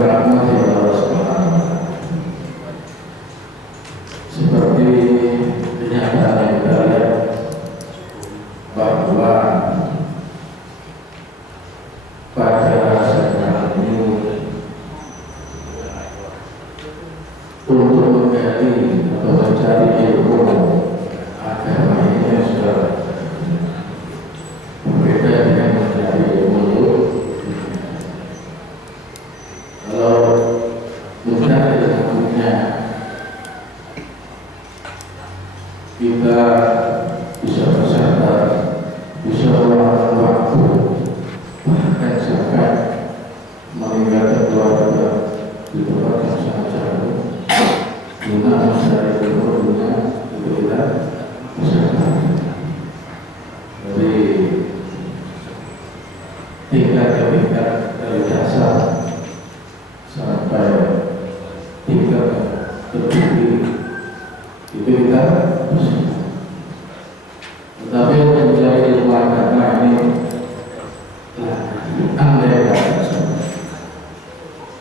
dirahmati Allah Subhanahu wa Ta'ala. Seperti kenyataan yang kita lihat bahwa pada saat ini untuk menggali atau mencari ilmu agama ini sudah berbeda dengan mencari ilmu. Kalau mencari ilmunya kita bisa bersabar, bisa meluangkan waktu, bahkan sampai meninggalkan keluarga di tempat yang sangat jauh guna mencari ilmu dunia. Itu kita bersabar. Jadi tingkat-tingkat dari dasar sampai tingkat tertinggi itu kita bersabar. Tetapi mencari ilmu agama ini andai kata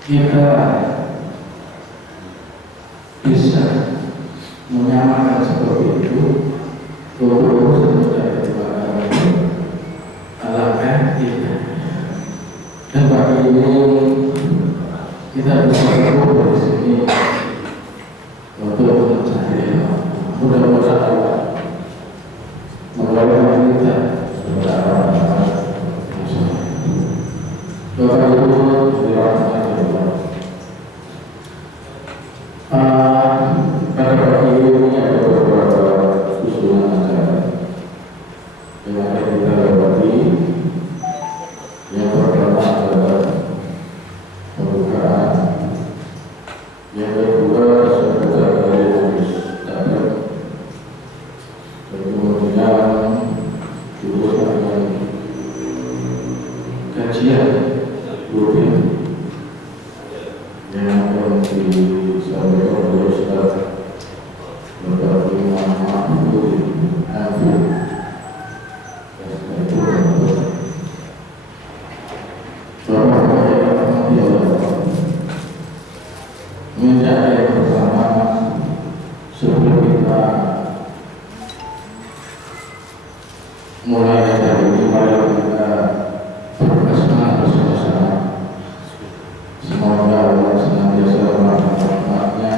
kita bisa menyamakan seperti itu untuk mencari ilmu agama ini, alangkah kita. Dan pagi ini kita bisa berkumpul di sini untuk mencari ilmu. Mudah-mudahan Allah menolong kita bersama. Bapak Ibu dirahmati Allah. Pada pagi ini ada beberapa susunan acara yang akan kita lewati. Yang pertama adalah pembukaan, yang kedua seputar dari hadis Nabi, dan kemudian dibuka dengan kajian rutin yang akan disampaikan oleh Ustaz Bapak Muhammad Hafid. Mencari yang pertama, sebelum kita mulai dari ini, mari kita berbasmalah bersama-sama. Semoga Allah senantiasa merahmati-Nya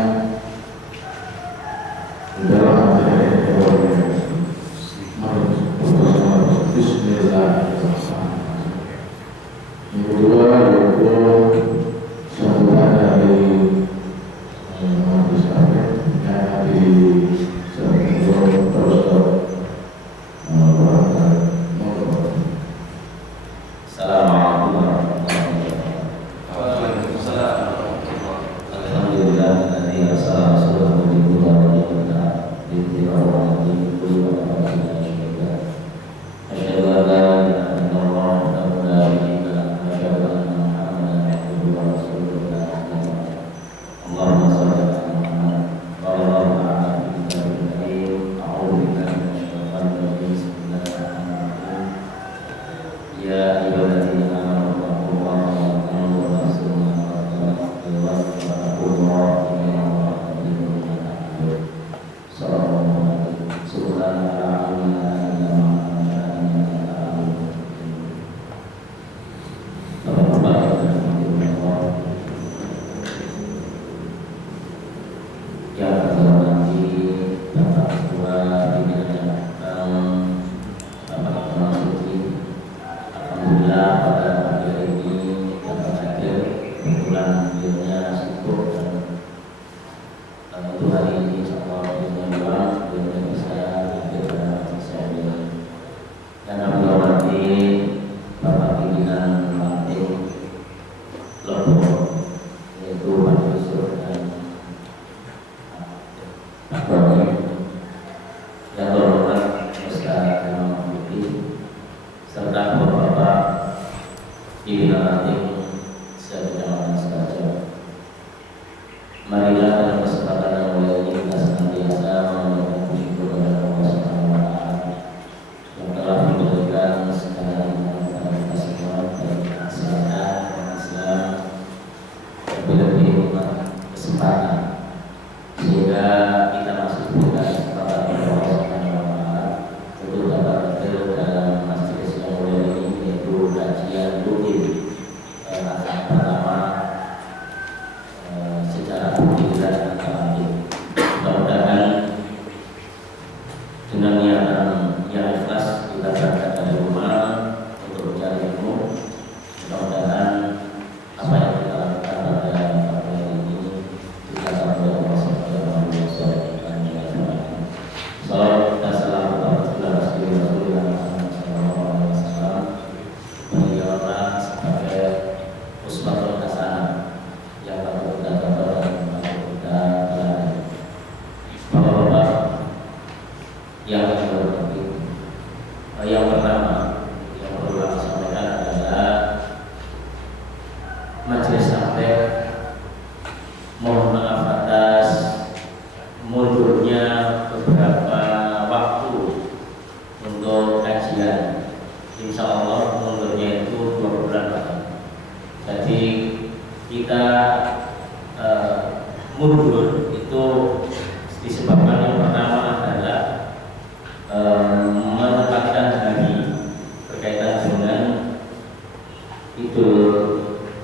dalam materi yang Bismillahirrahmanirrahim. Yang kedua yaitu sambutan dari Majelis Taklim yang disampaikan oleh Ustaz Muhammad. Assalamualaikum warahmatullahi wabarakatuh. Waalaikumsalam. Alhamdulillah, alladzi arsala rasulahu bil huda wa dinil haq liyudhhirahu 'ala dini kullihi wa kafa billahi shahida. Asyhadu an la ilaha illallah wahdahu la syarika lahu wa asyhadu anna Muhammadan abduhu wa rasuluhu la ilaha illallah. Allahumma shalli ala Muhammad wa ala ali Muhammad. A'udzu billahi minasyaitonir rajim. Bismillahirrahmanirrahim. Ya ayyuhalladzina amanu taqullaha wa tanzur nafsun ma qaddamat lighad wattaqullaha innallaha khabirun bima ta'malun. Sallallahu alaihi wasallam. Subhanallah wa la ilaha illallah. Bapak-bapak yang dirahmati Allah, yang terhormati Bapak Ketua Pimpinan Bapak Ketua Suci. Alhamdulillah pada pagi hari ini Bapak Hadir kebetulan beliaunya sibuk dan untuk hari ini insyaallah beliaunya bisa hadir pada majelis ini. Dan kami hormati Bapak Pimpinan Ranting Lombok, yaitu Pak Yusuf dan Pak Doni. Yang terhormat Ustaz Imam Putih serta Bapak Pimpinan Ranting se-Kecamatan Seraja. Marilah pada kesempatan yang mulia ini kita senantiasa mengucapkan syukur kepada Allah Subhanahu wa Ta'ala yang telah memberikan segala nikmat kepada kita semua, baik kesehatan, Islam, lebih-lebih kesempatan sehingga kita masih diberikan kesempatan oleh Allah Subhanahu wa Ta'ala untuk dapat hadir dalam majelis yang mulia ini, yaitu kajian rutin rakaat pertama secara pembelajaran terakhir. Mudah-mudahan dengan niatan yang ikhlas kita berangkat dari rumah untuk mencari ilmu. Mudah-mudahan apa yang kita lakukan pada pagi hari ini dikatakan oleh Allah Subhanahu wa Ta'ala. Salam dan salam kepada Rasulullah sallallahu alaihi wasallam. Beliaulah sebagai uswatul hasanah yang patut kita contoh dan patut kita teladan. Bapak-bapak yang berhormat, yang pertama yang perlu kami sampaikan adalah majelis taklim mohon maaf atas mundurnya beberapa waktu untuk kajian. Insya Allah mundurnya itu 2 bulan lagi. Jadi kita mundur itu disebabkan yang pertama adalah menetapkan hari berkaitan dengan Idul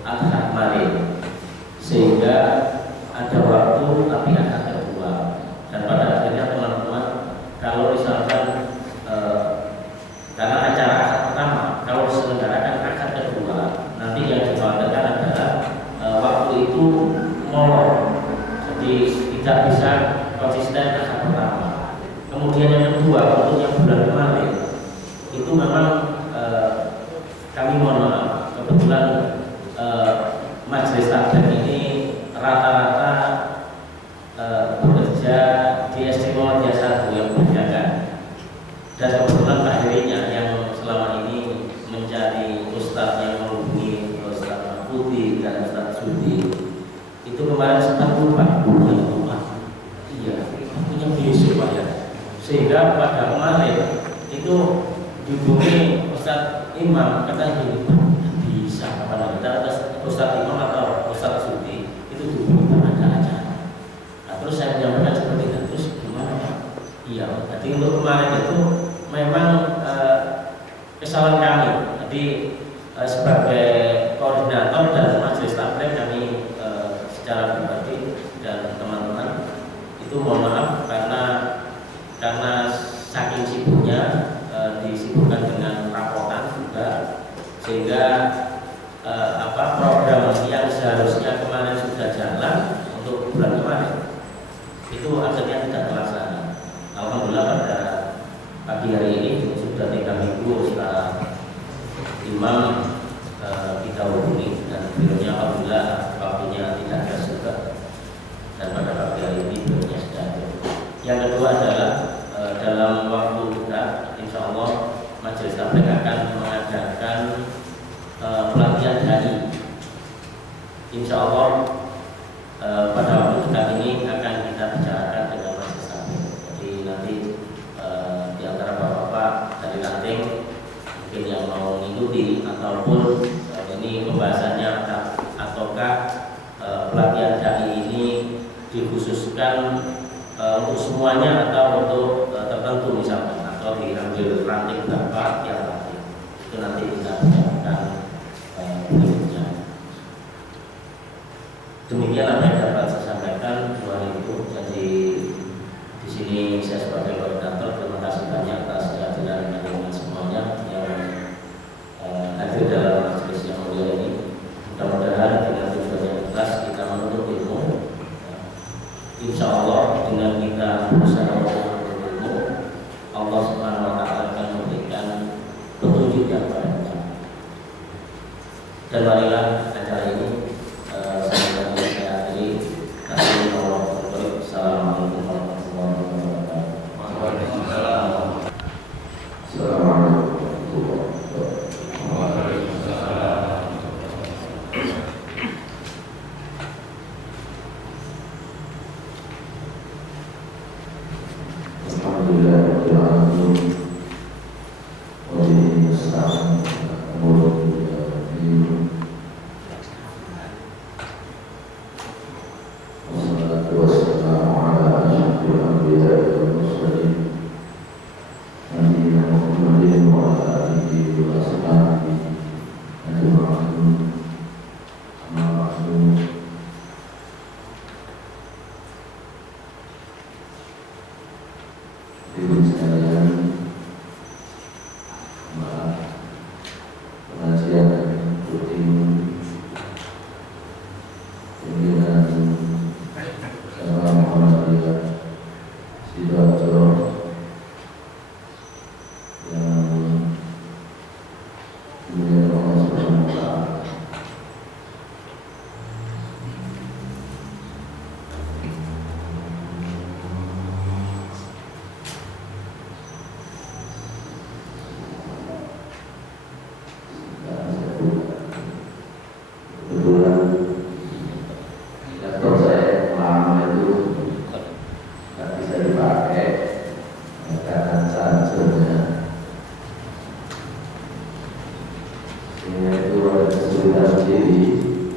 Adha kemarin, sehingga ada waktu tapi ada kedua. Dan pada akhirnya teman-teman, kalau misalkan karena acara akad pertama, kalau diselenggarakan akad kedua, nanti yang dikhawatirkan adalah waktu itu molor, jadi tidak bisa konsisten akad pertama. Kemudian yang kedua, untuk yang bulan kemarin itu memang kami mohon maaf, kebetulan majelis taklim ini rata-rata bekerja di SD Muhammadiyah 1 yang berjaga. Dan kebetulan Pak Herinya yang selama ini mencari ustadz yang menghubungi Ustadz Mahfudi dan Ustadz Sudi itu kemarin sempat lupa iya punya besok Pak ya, sehingga pada kemarin itu dihubungi Ustadz Imam, kata gini, bisa kapan kita Ustadz Imam atau Ustadz Sudi itu dihubungi ada acara. Nah, terus saya menyampaikan seperti itu, terus gimana Pak? Iya, jadi untuk kemarin itu memang kesalahan kami. Jadi sebagai koordinator dan majelis taklim kami secara pribadi dan teman-teman itu mohon maaf karena saking sibuknya disibukkan dengan rapotan juga, sehingga program yang seharusnya kemarin sudah jalan untuk bulan kemarin itu akhirnya tidak terlaksana. Alhamdulillah pada pagi hari ini sudah 3 minggu setelah Imam kita hubungi dan beliaunya alhamdulillah waktunya tidak ada juga, dan pada pagi hari ini beliaunya sudah ada. Yang kedua adalah dalam waktu kita insya Allah majelis taklim akan mengadakan pelatihan dai. Insya Allah pada waktu dekat ini akan kita bicarakan dengan majelis taklim. Jadi nanti di antara bapak-bapak dari ranting mungkin yang mau mengikuti ataupun ini pembahasannya ataukah pelatihan dai ini dikhususkan untuk semuanya atau untuk tertentu misalkan, atau diambil ranting berapa yang ranting itu nanti kita bicarakan berikutnya. Demikian apa yang dapat saya sampaikan hari itu. Jadi di sini saya sebagai koordinator terima kasih banyak atas kehadiran teman-teman semuanya yang hadir dalam majelis yang mulia ini. Mudah-mudahan dengan tujuan yang ikhlas kita menuntut ilmu. Insya Allah dengan kita berusaha menuntut ilmu, Allah Subhanahu wa Ta'ala akan memberikan petunjuk yang baik. Dan marilah acara ini saya akhiri. Assalamualaikum warahmatullahi wabarakatuh. Assalamualaikum. pimpinan Jamaah Muhammadiyah Sidoarjo yang dimuliakan Allah Subhanahu wa Ta'ala. Kebetulan laptop saya lama itu nggak bisa dipakai karena chargernya. Sehingga itu ada kesulitan sendiri.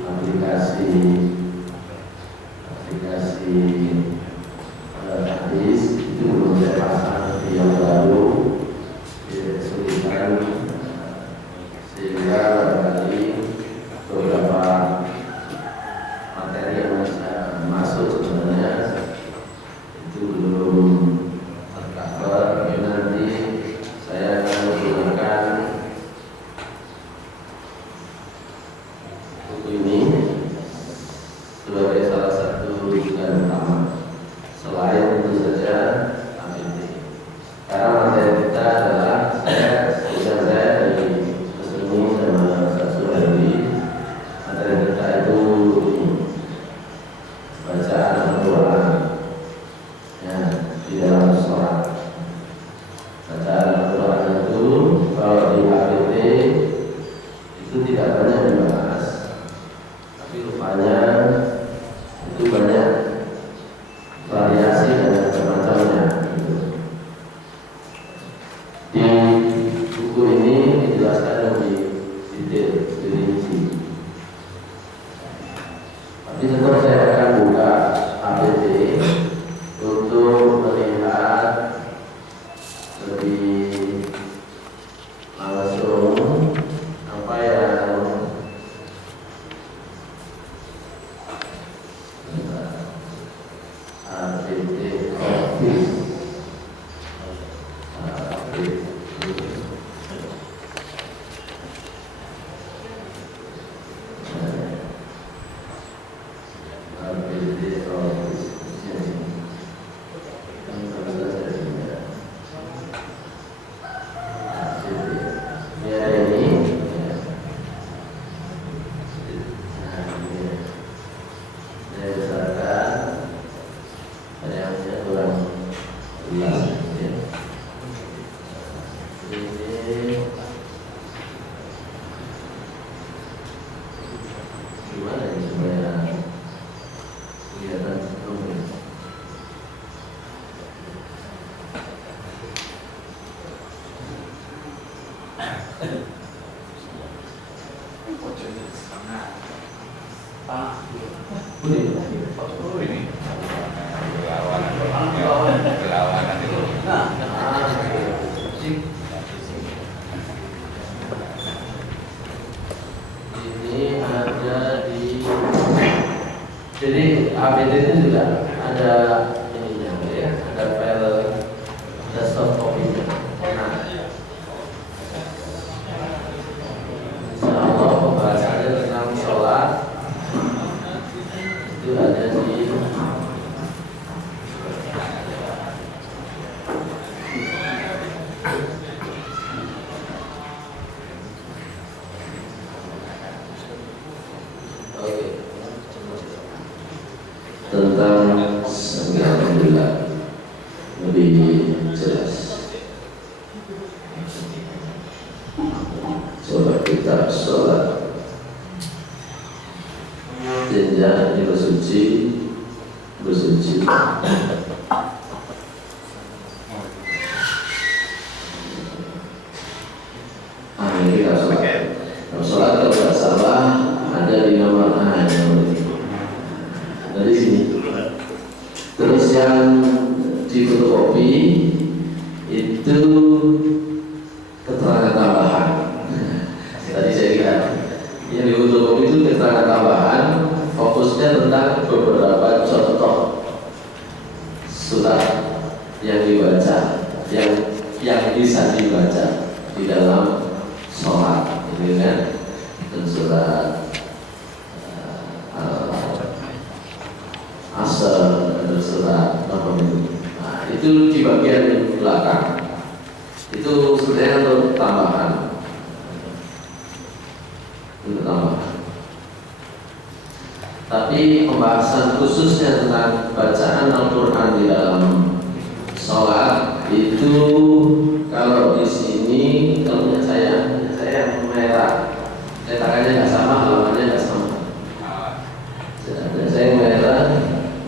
Aplikasi hadis itu belum saya pasang di yang baru, jadi kesulitan sehingga barangkali beberapa materi yang masuk sebenarnya itu belum tercover. Nanti saya akan menggunakan buku ini sebagai salah satu rujukan utama selain tentu saja APT. Karena materi kita adalah saya dari Muslimin sama Sasuhadi. Materi kita itu bacaan Al-Quran ya, di dalam sholat. Bacaan Al-Quran itu kalau di APT itu tidak banyak dibahas, tapi rupanya itu banyak variasi dan macam-macamnya gitu. Di buku ini dijelaskan lebih detail, lebih rinci. Tapi tetap saya akan buka APT untuk melihat lebih langsung apa yang APT Office gimana ini supaya kelihatan sebelumnya. Ini ada di, jadi APT itu juga ada ininya ya, ada file, ada soft copy-nya. Nah, insyaallah pembahasannya tentang sholat itu ada di tentang alhamdulillah lebih jelas. Coba kita sholat jenjang ini bersuci ini kita sholat. Sholat kalau tidak salah ada di nomor A dari sini. Terus yang di fotokopi itu keterangan tambahan. Tadi saya kira yang di fotokopi itu keterangan tambahan, fokusnya tentang beberapa contoh surat yang dibaca, yang bisa dibaca di dalam sholat, ini kan, dan surat itu di bagian belakang. Itu sebenarnya untuk tambahan. Untuk tambahan. Tapi pembahasan khususnya tentang bacaan Al-Quran di dalam sholat itu kalau di sini kalau punya saya merah, cetakannya nggak sama, halamannya nggak sama. Saya merah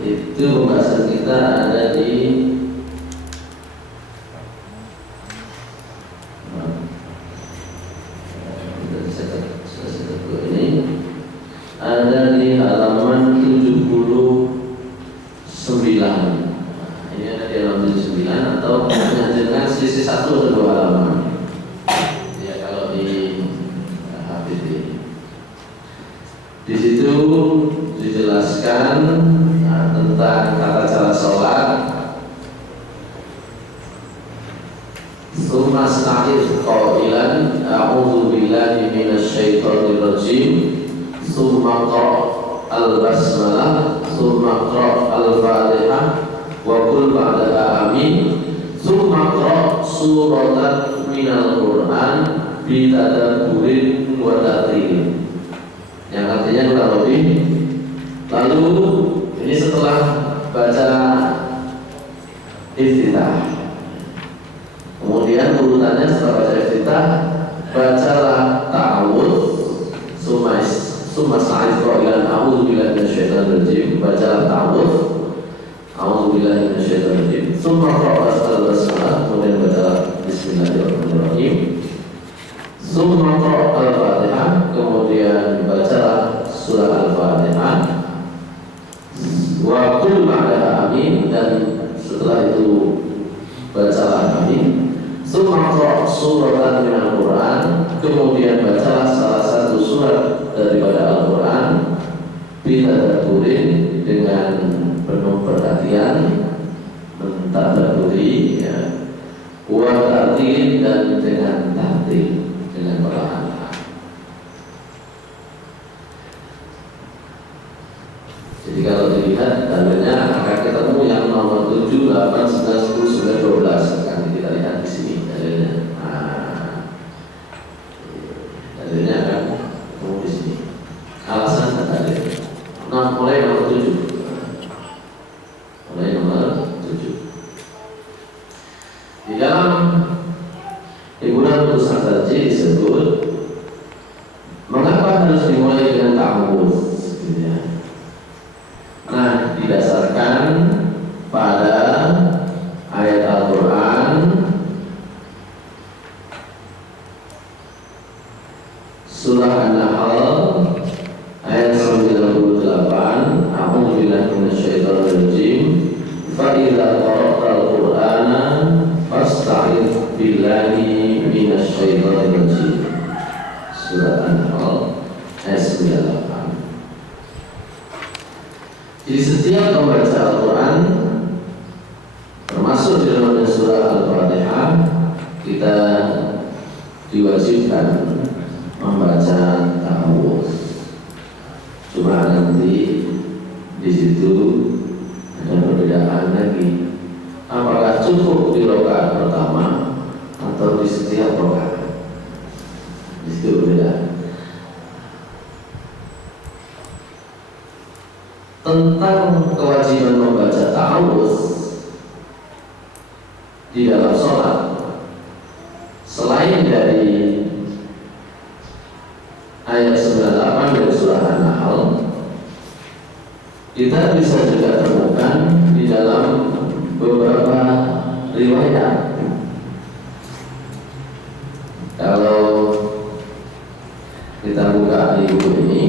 itu pembahasan kita ada di ada di halaman 79. Ini ada di halaman 79 atau menyanjurkan sisi 1 atau 2 halaman. Ya kalau di HPD. Di situ dijelaskan tentang tata cara sholat. Tsumma sta'idz qailan a'udzu billahi minasyaitonir rajim. Tsumma qra' al-basmalah, tsumma qra' al-fatihah wa qul ba'daha amin. Tsumma qra' suratan minal Qur'an bi tadabburin wa tartilin. Yang artinya kurang lebih. Lalu ini setelah baca iftitah, kemudian urutannya setelah baca iftitah, bacalah ta'awudz, summa sta'idz qailan a'udzu billahi minasyaitonir rajim, bacalah ta'awudz, a'udzu billahi minasyaitonir rajim, summa qra' al-basmalah, kemudian bacalah bismillahirrahmanirrahim, summa qra' al-fatihah, kemudian bacalah surah al-fatihah, wa qul ba'daha amin, dan setelah itu bacalah amin. Summa qra' suratan minal Qur'an, kemudian bacalah salah satu surat daripada Al-Qur'an bitadabburin, dengan penuh perhatian, mentadabburi ya, wa tartil, dan dengan tartil, dengan perlahan. Jadi kalau dilihat dalilnya akan ketemu yang nomor 7, 8, 9, 10, 11, 12 akan kita lihat di sini dalilnya. Dalilnya akan ketemu di sini. Alasan dan dalil. Nah, mulai nomor 7. Mulai nomor 7. Di dalam Himpunan Usaha Tarjih disebut mengapa harus dimulai dengan ta'awudz, gitu ya. Nah, didasarkan pada ayat Al-Quran surah An-Nahl ayat 98, a'udzu billahi minasyaitonir rajim, fa idza qara'tal Qur'ana fasta'idz billahi minasyaitonir rajim. Surah An-Nahl ayat 98. Jadi setiap membaca Al-Quran, termasuk di dalamnya surah Al-Fatihah, kita diwajibkan membaca ta'awudz. Cuma nanti di situ ada perbedaan lagi. Apakah cukup di rakaat pertama atau di setiap rakaat? Di situ berbeda. Tentang kewajiban membaca ta'awudz di dalam sholat, selain dari ayat 98 dari surah An-Nahl, kita bisa juga temukan di dalam beberapa riwayat. Kalau kita buka di buku ini,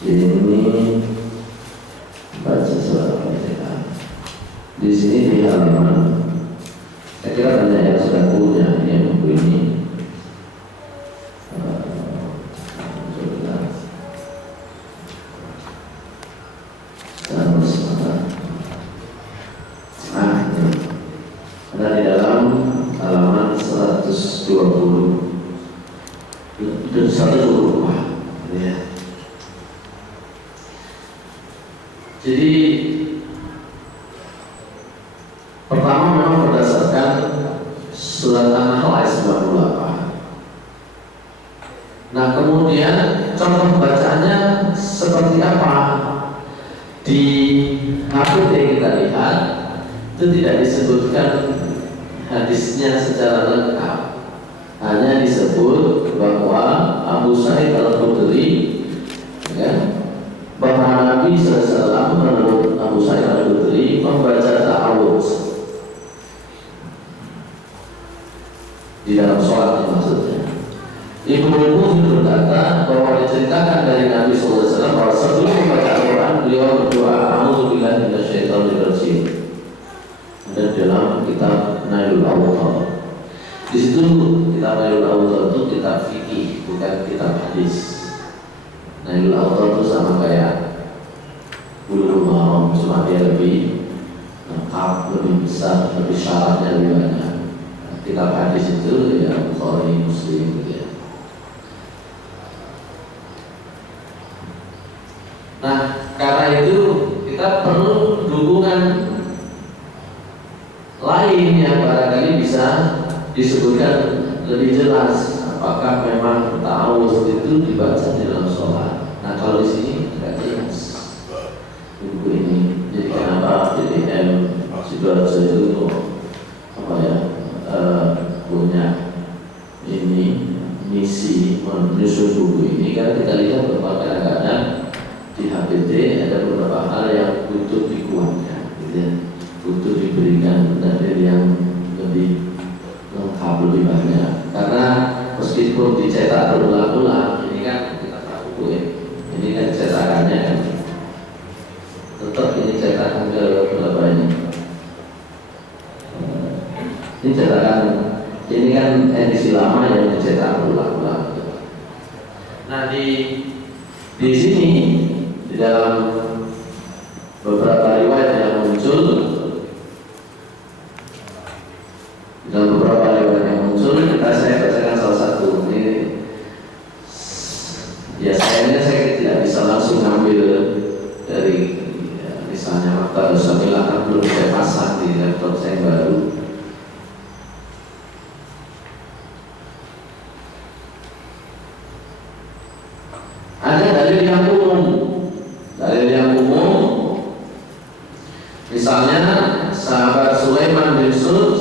Ini baca surat Al-Fatihah. Di sini di halaman, saya kira banyak yang sudah punya yang buku ini. Ada di dalam halaman 120 dan 120 ya. Jadi pertama memang berdasarkan surat An-Nahl ayat 98. Nah kemudian contoh bacaannya seperti apa? Di HPT kita lihat itu tidak disebutkan hadisnya secara lengkap, hanya disebut bahwa Abu Sa'id Al-Khudri ya, bahwa Nabi SAW menurut Abu Sa'id Al-Khudri membaca ta'awudz di dalam sholat maksudnya. Ibnu Munzir berkata bahwa diceritakan dari Nabi SAW bahwa sebelum membaca Al-Quran beliau berdoa a'udzubillahi minasyaitonir rajim. Ada dalam kitab Nailul Awtar. Di situ kitab Nailul Awtar itu kitab fikih, bukan kitab hadis. Nailul Awtar itu sama kayak Bulughul Maram, cuma dia lebih lengkap, lebih besar, lebih syaratnya lebih banyak. Kitab hadis itu ya Bukhari, Muslim gitu ya. Nah, karena itu kita perlu dukungan lain yang barangkali bisa disebutkan lebih jelas. Apakah memang ta'awudz itu dibaca di dalam sholat? Nah, kalau di sini tidak jelas buku ini. Jadi kenapa PDM Sidoarjo itu apa ya punya ini misi menyusun buku ini? Karena kita lihat bahwa kadang-kadang di HPT ada beberapa hal yang butuh dikuatkan, gitu ya. Butuh diberikan dalil yang lebih lengkap, lebih banyak. Karena meskipun dicetak berulang-ulang, ini kan kita tahu ya, ini kan cetakannya kan tetap ini cetakan ke berapa ini? Ini cetakan, ini kan edisi lama yang dicetak berulang-ulang. Nah di sini di dalam beberapa riwayat yang muncul, dalam beberapa riwayat yang muncul, saya bacakan salah satu. Ini ya sayangnya saya tidak bisa langsung ngambil dari ya, misalnya Maktab Usamilah kan belum saya pasang di laptop saya baru. Ada dalil yang umum. Dalil yang umum, misalnya sahabat Sulaiman bin Sud,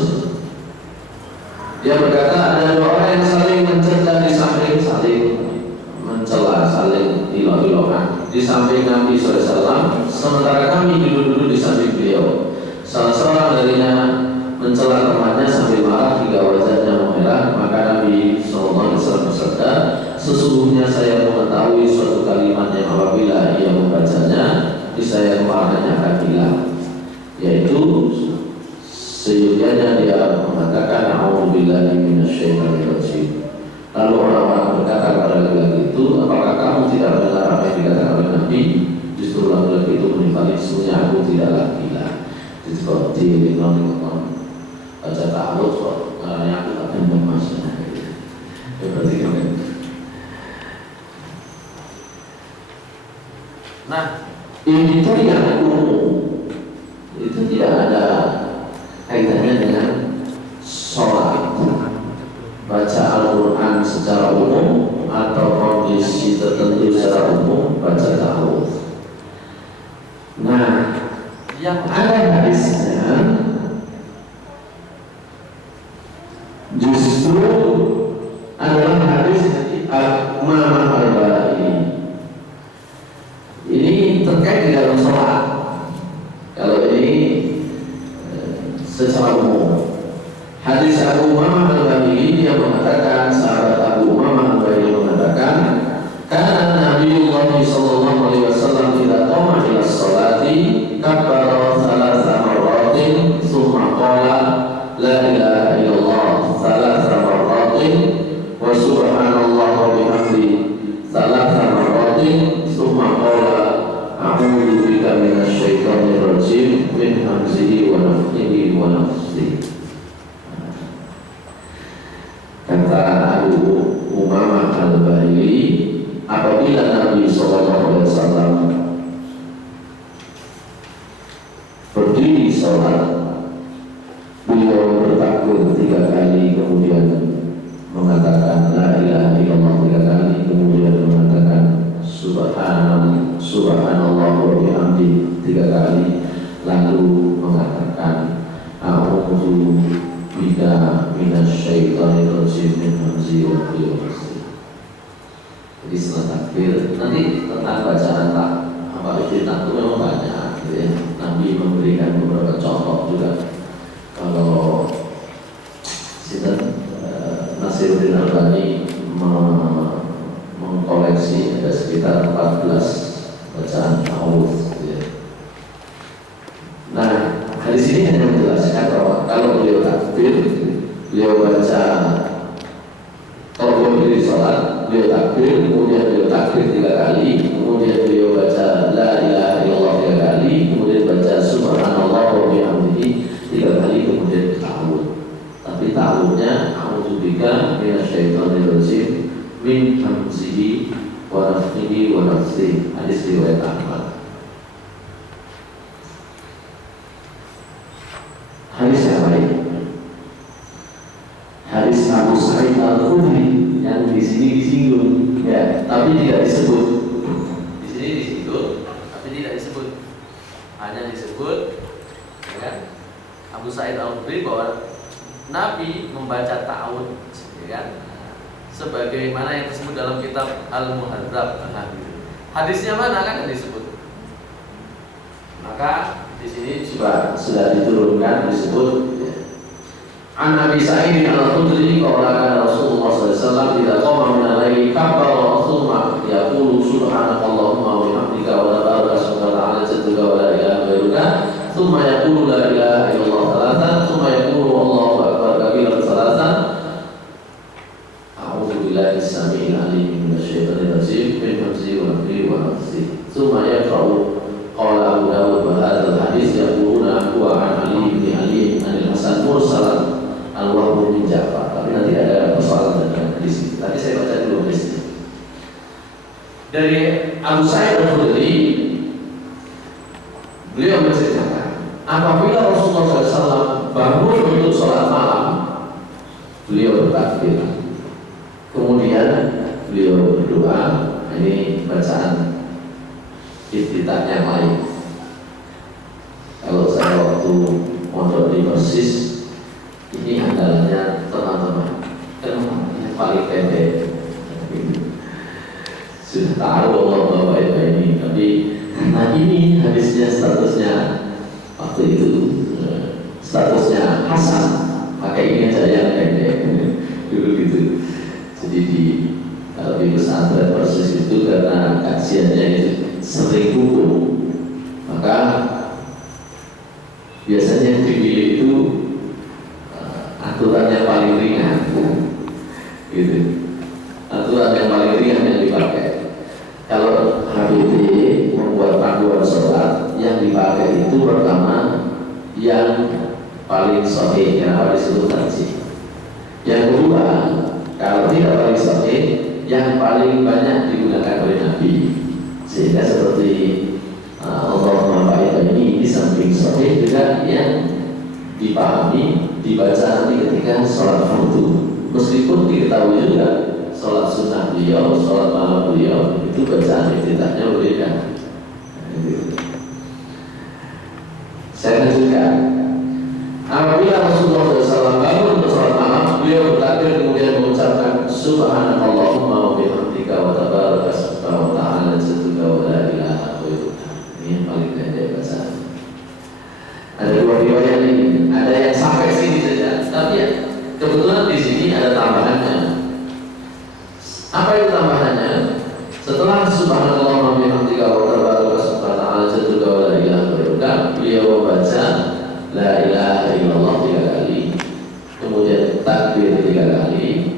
dia berkata ada dua orang yang saling mencerca di samping, saling mencela, saling ilo-ilokan di samping Nabi SAW, sementara kami duduk-duduk di samping beliau. Salah seorang darinya mencela temannya sambil marah hingga wajahnya memerah. Maka Nabi SAW bersabda, sesungguhnya saya mengetahui suatu kalimat yang apabila ia membacanya, niscaya kemarahannya akan hilang, yaitu sejujurnya dia mengatakan a'udzubillahi minasyaitonir rajim. Lalu orang-orang berkata kepada laki-laki itu, apakah kamu tidak mendengar apa yang dikatakan oleh Nabi? Justru laki-laki itu menimpali, sesungguhnya aku tidaklah gila. Jadi kalau di baca ta'awudz kok karena aku tak benar maksudnya. Ya berarti kan. Nah, ini itu yang umum, itu tidak ada kaitannya dengan sholat, baca Al-Quran secara umum atau kondisi tertentu secara umum, baca ta'awudz. Nah, yang ada hadisnya justru adalah hadis dari Al-Umamah Al-Bahili. Ini terkait di dalam sholat. Kalau ini secara umum, hadis Abu Umamah Al-Bahili dia mengatakan, sahabat Abu Umamah Al-Bahili mengatakan, karena Nabiullah sallallahu alaihi wa subhanallah wa bihamdi salasa marratin summa qala a'udzu bika minasy syaithanir rajim min hamzihi wa nafthihi wa nafsihi. Kata Abu Umamah Al-Bahili, apabila Nabi SAW berdiri sholat, beliau bertakbir 3 kali, kemudian mengatakan la ilaha illallah 3 kali, kemudian mengatakan subhanallah wa bihamdi 3 kali, lalu mengatakan a'udzu bika minasy syaithanir rajim min hamzihi wa nafsihi. Jadi setelah takbir nanti tentang bacaan tak apa itu takbir memang banyak, gitu ya. Nabi memberikan beberapa contoh juga. Kalau Nasiruddin Albani mengkoleksi ada sekitar 14 bacaan ta'awudz, gitu ya. Nah, hadis ini hanya menjelaskan bahwa kalau beliau takbir, beliau baca, kalau beliau berdiri sholat, beliau takbir, kemudian beliau takbir 3 kali, kemudian beliau baca la ilaha illallah 3 kali, kemudian baca subhanallah wa bihamdihi 3 kali, kemudian ta'awudz. Tapi ta'awudznya a'udzu bika minasy syaithanir rajim min hamzihi wa nafthihi wa nafsihi. Hadis riwayat Ahmad. Hadis yang lain, hadis Abu Sa'id Al-Khudri yang di sini disinggung, ya, tapi tidak disebut. Di sini disinggung, tapi tidak disebut. Hanya disebut, ya kan? Abu Sa'id Al-Khudri bahwa Nabi membaca ta'awudz, ya kan? Sebagaimana yang disebut dalam kitab Al-Muhadzab. Hadisnya mana kan yang disebut? Maka di sini juga sudah diturunkan disebut, ya. An Nabi Sa'id Al-Khudri qala Rasulullah sallallahu alaihi wasallam idza qama min al-laili kabbara thumma yaqulu subhanakallahumma wa bihamdika wa tabaraka ismuka ta'ala jadduka wa la ilaha ghairuka thumma yaqulu la ilaha illallah thalathan thumma yaqulu Allahu akbar kabiran thalathan a'udzu billahi as-sami'il 'alim minasy syaithanir rajim min hamzihi wa nafthihi wa nafsihi thumma yaqra'u qala Abu Dawud wa hadzal hadits yaquluna huwa an Ali bin Ali an Hasan mursalan al-Wahbu bin Ja'far. Tapi nanti ada persoalan dengan hadis. Tadi saya baca dulu hadisnya. Dari Abu Sa'id Al-Khudri, beliau menceritakan apabila Rasulullah SAW bangun untuk sholat malam, beliau bertakbir, kemudian beliau berdoa. Ini bacaan iftitah yang lain. Kalau saya waktu mondok di Persis, ini andalannya teman-teman, kenapa yang paling pendek? Sudah tahu Allah bahwa ini, tapi karena ini hadisnya statusnya waktu itu statusnya Hasan, maka ini aja yang pendek dulu gitu. Jadi kalau di pesantren Persis itu karena kajiannya itu sering buku, maka biasanya yang dipilih itu aturan yang paling ringan, gitu. Aturan yang paling ringan yang dipakai. Kalau HBD membuat panduan sholat, yang dipakai itu pertama yang paling sahih, yang paling disebut tarjih. Yang kedua, kalau tidak paling sahih, yang paling banyak digunakan oleh Nabi. Sehingga seperti Allahumma ba'id ini di samping sahih juga yang dipahami, dibaca nanti ketika sholat fardu. Meskipun diketahui juga sholat sunnah beliau, sholat malam beliau itu bacaan iftitahnya berbeda. Saya lanjutkan. Apabila Rasulullah SAW bangun untuk sholat malam, beliau bertakbir kemudian mengucapkan subhanakallahumma wa bihamdika wa tabaraka ismuka wa ta'ala jadduka wa la ilaha ghairuka. Ini yang paling pendek bacaan. Ada 2 riwayat ini, ada yang sampai sini saja, tapi ya, kebetulan di sini ada tambahannya. Apa itu tambahannya? Setelah subhanallah wa bihamdika wa tabaraka ismuka wa ta'ala jadduka wa la ilaha ghairuka, beliau membaca la ilaha illallah 3 kali, kemudian takbir 3 kali,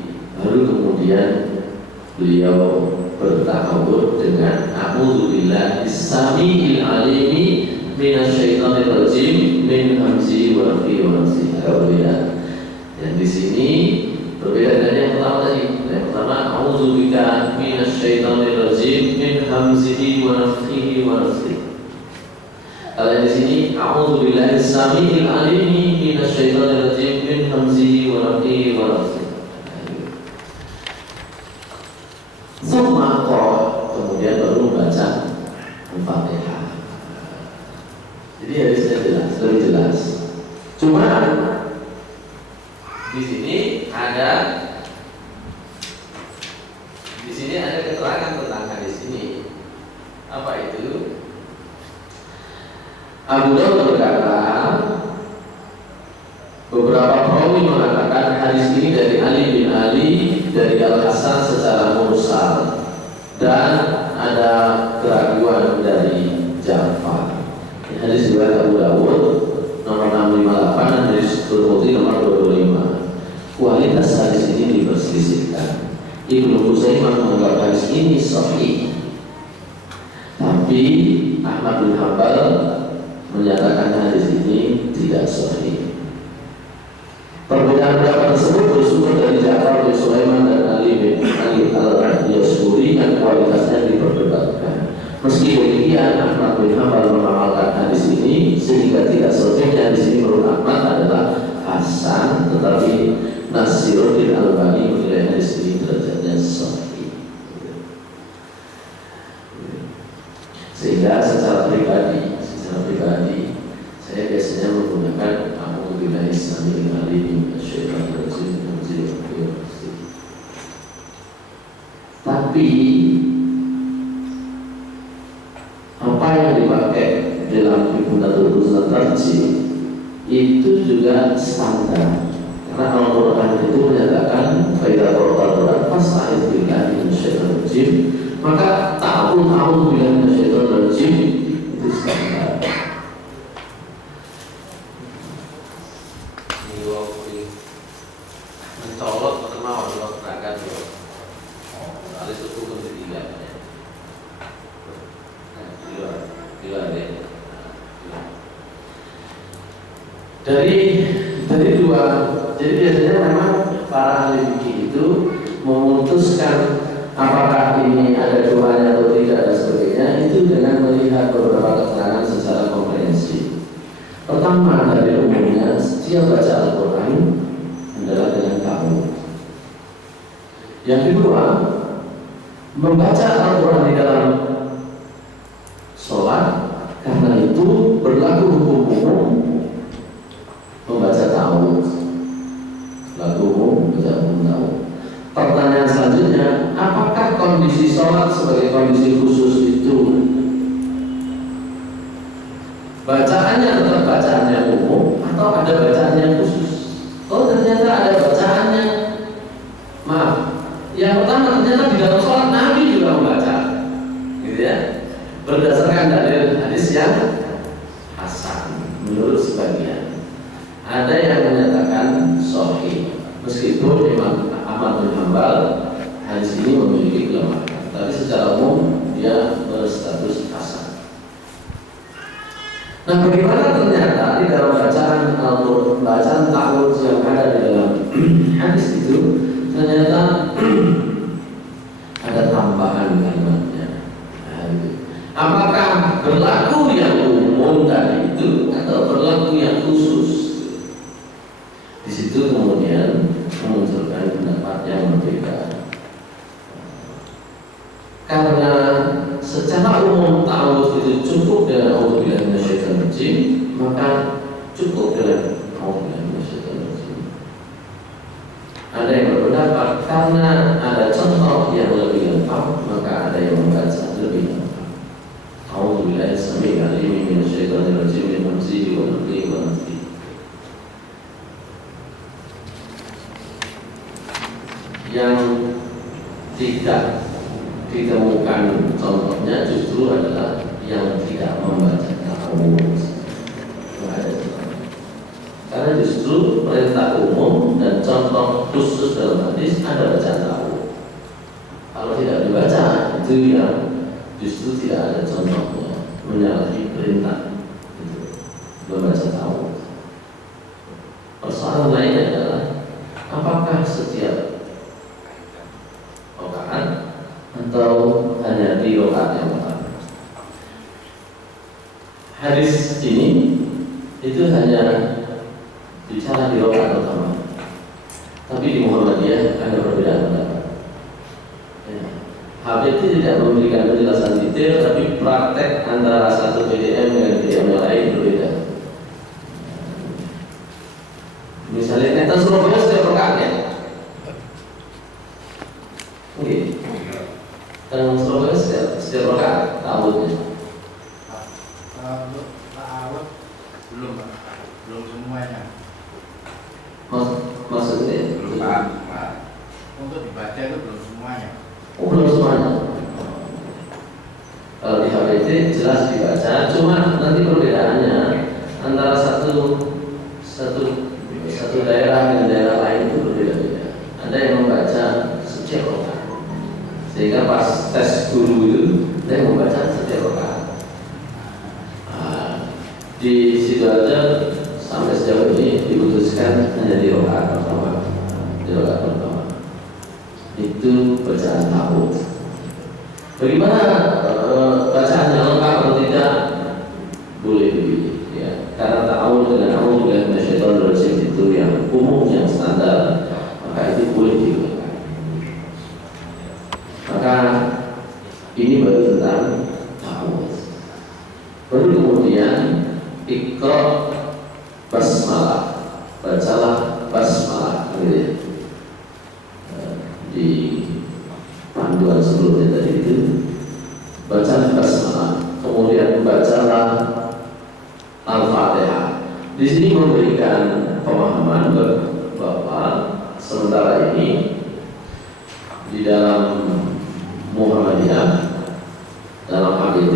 beliau bertahawud dengan a'udzubillahi samiil alimi minasyaitonir rajim min hamzi wa nafthihi wa nafthihi. Berbeda. Yang di sini berbeda dengan yang pertama tadi. Yang pertama a'udzubika minasyaitonir rajim min hamzihi wa nafthihi wa nafthihi. Kalau di sini a'udzubillahi samiil alimi minasyaitonir rajim min hamzihi wa nafthihi wa nafthihi. Summa kemudian baru baca Al-Fatihah. Jadi hadisnya jelas, lebih jelas. Cuma di sini ada keterangan tentang hadis ini. Apa itu? Abu Daud berkata, beberapa perawi mengatakan hadis ini dari Ali bin Ali dari Al Hasan secara mursal, dan ada keraguan dari Ja'far. Hadis riwayat Abu Dawud nomor 658 dan hadis Tirmidzi nomor 225. Kualitas hadis ini diperselisihkan. Ibnu Huzaimah menganggap hadis ini sahih, tapi Ahmad bin Hanbal menyatakan hadis ini tidak sahih. Perbedaan pendapat tersebut bersumber dari Ja'far bin Sulaiman dan Ali bin Ali al-Yasuri yang kualitasnya diperdebatkan. Meski demikian, Ahmad bin Hanbal mengamalkan hadis ini sehingga tidak sahihnya hadis ini menurut Ahmad adalah hasan, tetapi Nasiruddin Albani menilai hadis ini derajatnya sahih. Sehingga secara pribadi saya biasanya menggunakan a'udzubillahi samiil alim minasyaitonir rajim. Tapi apa yang dipakai dalam Ibnutul Husnul Tarjih itu juga standar. Karena Al-Quran itu menyatakan faidha qara'al Quran fasta'idz billahi minasyaitonir rajim, maka ta'awudz billahi minasyaitonir rajim itu standar. Mencolot pertama waktu berangkat ada suku ketiga dari dua. Jadi biasanya memang para ahli fikih itu memutuskan apakah ini ada doanya atau tidak dan sebagainya itu dengan melihat beberapa keterangan secara komprehensif. Pertama, dari umumnya setiap baca Al-Quran adalah dengan ta'awudz. Yang kedua, membaca Al-Quran di dalam sholat, karena itu berlaku hukum umum membaca ta'awudz. Berlaku umum membaca ta'awudz. Pertanyaan selanjutnya, apakah kondisi sholat sebagai kondisi khusus itu bacaannya tetap bacaan yang umum atau ada bacaan yang khusus? Oh, ternyata ada bacaannya. Maaf, yang pertama ternyata di dalam sholat Nabi juga membaca, gitu ya. Berdasarkan dalil hadis yang hasan menurut sebagian. Ada yang menyatakan sahih, meskipun Imam Ahmad bin Hanbal hadis ini memiliki kelemahan, tapi secara umum dia berstatus hasan. Nah, bagaimana ternyata di dalam bacaan Al-Quran, bacaan ta'awudz yang ada di dalam hadis itu ternyata ada tambahan kalimatnya. Nah, apakah berlaku yang umum tadi itu atau berlaku yang khusus? Di situ kemudian memunculkan pendapat yang berbeda. Karena secara umum ta'awudz itu cukup dengan a'udzubillahi minasyaitonir rajim, maka cukup dengan a'udzubillahi minasyaitonir rajim. Ada yang berpendapat karena ada contoh yang lebih lengkap, maka ada yang membaca lebih lengkap. A'udzubillahi samiil alim minasyaitonir rajim min hamzihi wa nafthihi wa nafthihi. Yang tidak ditemukan contohnya justru adalah yang tidak membaca ta'awudz. Karena justru perintah umum dan contoh khusus dalam hadis ada bacaan ta'awudz. Kalau itu yang justru tidak ada contohnya, menyalahi perintah itu, membaca ta'awudz. Persoalan lainnya adalah apakah setiap rakaat atau hanya di rakaat yang pertama. Hadis ini itu hanya bicara di rakaat pertama, tapi di Muhammadiyah ada perbedaan pendapat. HBT tidak memberikan penjelasan detail, tapi praktek antara satu PDM dengan PDM yang lain berbeda. Misalnya kita Surabaya setiap rakaatnya, oke. Dan Surabaya setiap rakaat ta'awudnya. Belum semuanya. Maksudnya Belum Pak. Untuk dibaca itu belum semuanya. belum semuanya. Kalau di HBT jelas dibaca, cuma nanti perbedaannya antara satu daerah dengan daerah lain itu berbeda-beda. Ada yang membaca setiap rakaat, sehingga pas tes guru itu ada yang membaca setiap rakaat. Di situ aja sampai sejauh ini diputuskan hanya di rakaat pertama. Di rakaat pertama itu bacaan ta'awudz. Bagaimana bacaannya lengkap atau tidak? Boleh dipilih, ya. Karena ta'awudz dengan a'udzubillahi minasyaitonir rajim itu yang umum, yang standar, maka itu boleh digunakan. Maka ini baru tentang ta'awudz. Baru kemudian Iqra basmalah, bacalah basmalah, gitu ya. Di panduan sebelumnya tadi itu bacalah basmalah, kemudian bacalah Al-Fatihah. Di sini memberikan pemahaman bahwa sementara ini di dalam Muhammadiyah, dalam HBT,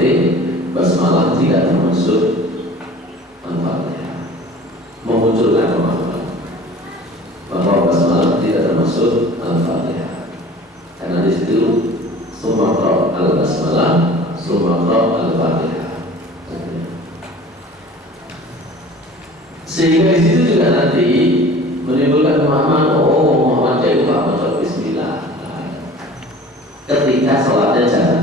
basmalah tidak termasuk Al-Fatihah. Memunculkan pemahaman bahwa basmalah tidak termasuk Al-Fatihah, karena di situ summa al-basmalah, summa al-Fatihah. Sehingga di situ juga nanti menimbulkan pemahaman, oh Muhammadiyah itu nggak baca Bismillah ketika sholatnya jalan.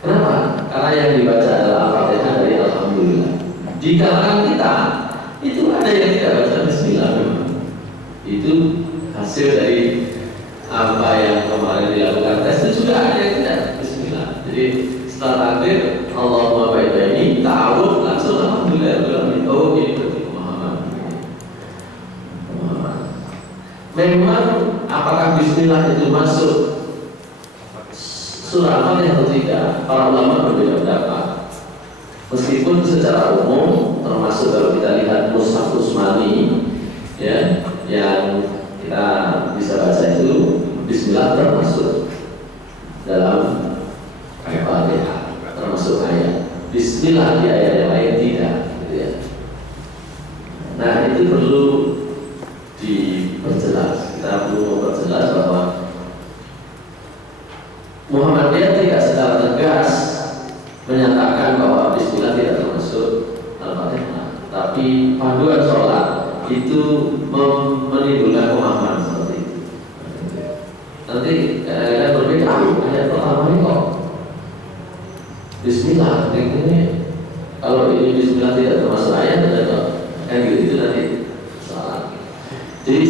Kenapa? Karena yang dibaca adalah Al-Fatihah dari Alhamdulillah. Di kalangan kita itu ada yang tidak baca Bismillah memang. Itu hasil dari apa yang kemarin dilakukan tes, itu juga ada yang tidak Bismillah. Jadi setelah takbir Allahumma baik ini ta'awudz langsung Alhamdulillah. Oh ini berarti pemahaman. Memang apakah Bismillah itu masuk surah Al-Fatihah atau tidak? Para ulama berbeda pendapat. Meskipun secara umum, termasuk kalau kita lihat Mushaf Utsmani, ya, yang kita bisa baca itu Bismillah termasuk dalam Al-Fatihah, termasuk ayat. Bismillah di ayat yang lain tidak, gitu ya. Nah itu perlu diperjelas. Kita perlu memperjelas bahwa Muhammadiyah tidak secara tegas menyatakan bahwa Bismillah tidak termasuk Al-Fatihah, tapi panduan sholat itu menimbulkan pemahaman seperti itu. Nanti kadang-kadang berbeda. Ayat pertama ini kok Bismillah, ini kalau ini Bismillah tidak termasuk ayat, kan gitu, itu nanti salah. Jadi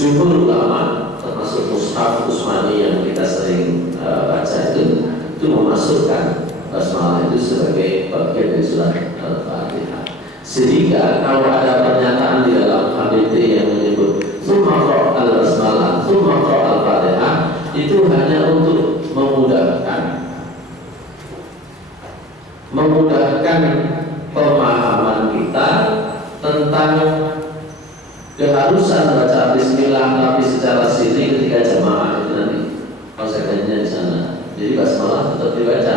jumhur ulama termasuk Mushaf Utsmani yang kita sering baca itu memasukkan basmalah itu sebagai bagian dari surat Al-Fatihah. Sehingga kalau ada pernyataan di dalam HBT yang menyebut summa al-basmalah, summa al-Fatihah, itu hanya untuk memudahkan pemahaman kita tentang keharusan baca Bismillah tapi secara sirri ketika jamaah. Itu nanti konsekuensinya di sana. Jadi basmalah tetap dibaca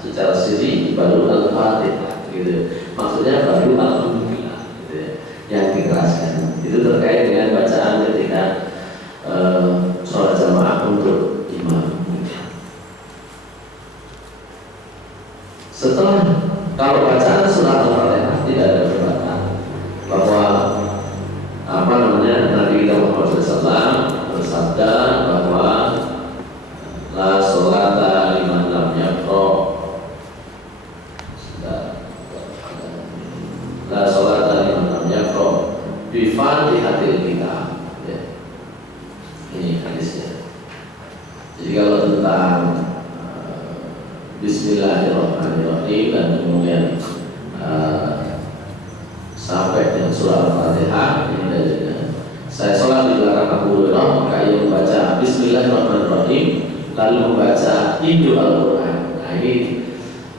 secara sirri baru Al-Fatihah, gitu. Maksudnya baru Alhamdulillah, gitu ya. Yang dikeraskan itu terkait dengan bacaan ketika sholat jamaah untuk imam. Setelah kalau bacaan surah Al-Fatihah tidak ada perdebatan bahwa Nabi kita Muhammad SAW bersabda bahwa la sholata liman lam yaqra la sholata liman lam yaqra bi Fatihatil Kitab. Ya. Ini hadisnya. Jadi kalau tentang Bismillahirrahmanirrahim dan kemudian sampai dengan surah Al-Fatihah, ini dalilnya. Saya sholat di belakang Abu Hurairah, maka ia membaca Bismillahirrahmanirrahim lalu membaca Indul Al-Quran. Nah, ini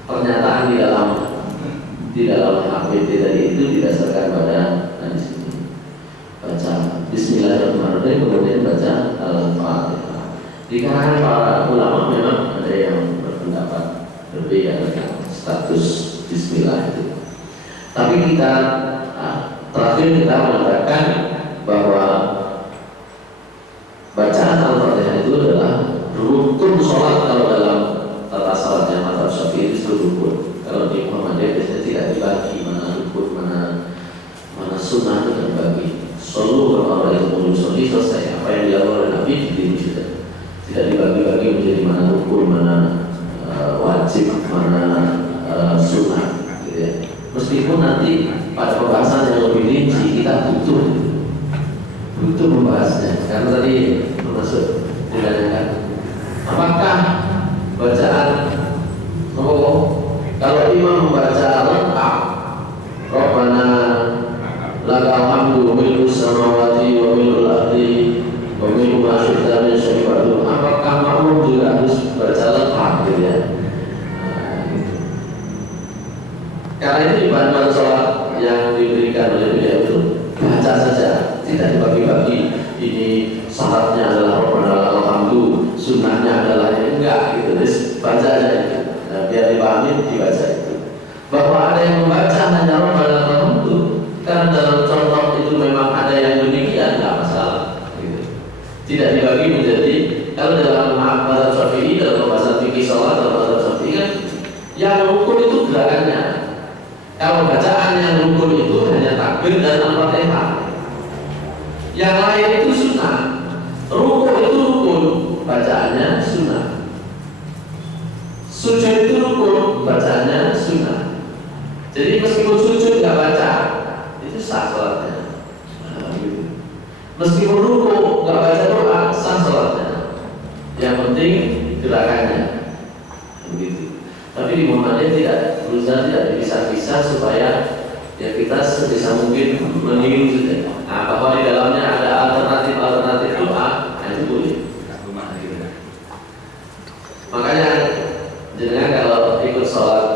pernyataan di dalam HPT tadi itu didasarkan pada hadis ini. Baca Bismillahirrahmanirrahim kemudian baca Al-Fatihah. Di kalangan para ulama memang ada yang berpendapat berbeda dengan status Bismillah itu. Tapi kita terakhir kita mengatakan bahwa bacaan Al-Fatihah itu adalah rukun sholat. Kalau dalam tata sholatnya mazhab Syafi'i itu rukun. Kalau di Muhammadiyah biasanya tidak dibagi mana rukun, mana sunnah itu terbagi. Selalu berapa itu muncul selesai. Apa yang dilakukan oleh Nabi itu tidak dibagi-bagi menjadi mana rukun, mana wajib, mana sunnah, gitu ya. Meskipun nanti pada pembahasan yang lebih rinci kita butuh membahasnya, karena tadi termasuk ditanyakan apakah bacaan kalau imam membaca lengkap Rabbana lakal hamdu milku samawati wa milku ardi wa milku ma syi'ta min syai'in ba'du, apakah makmum juga harus baca lengkap, gitu ya. Karena itu ibadah sholat yang diberikan oleh beliau itu baca saja, tidak dibagi-bagi. Ini syaratnya adalah Rabbana lakal hamdu, sunnahnya adalah ini, enggak gitu. Terus baca aja itu. Nah, biar dipahami dibaca itu. Bahwa ada yang membaca hanya Rabbana lakal hamdu, karena dalam contoh itu memang ada yang demikian, enggak masalah. Gitu. Tidak dibagi menjadi, kalau dalam mazhab Syafi'i, dalam pembahasan fikih sholat dalam mazhab Syafi'i kan yang rukun itu gerakannya. Kalau bacaan yang rukun itu hanya takbir dan Al-Fatihah. Yang lain itu sunnah. Rukun itu rukun, bacaannya sunnah. Sujud itu rukun, bacaannya sunnah. Jadi meskipun sujud nggak baca, itu sah sholatnya. Meskipun rukun nggak baca doa, sah sholatnya. Yang penting gerakannya. Begitu. Tapi di Muhammadiyah tidak dipisah-pisah supaya ya kita sebisa mungkin meniru saja. Nah, bahwa di dalamnya ada alternatif doa, nah itu boleh. Makanya jangan kalau ikut sholat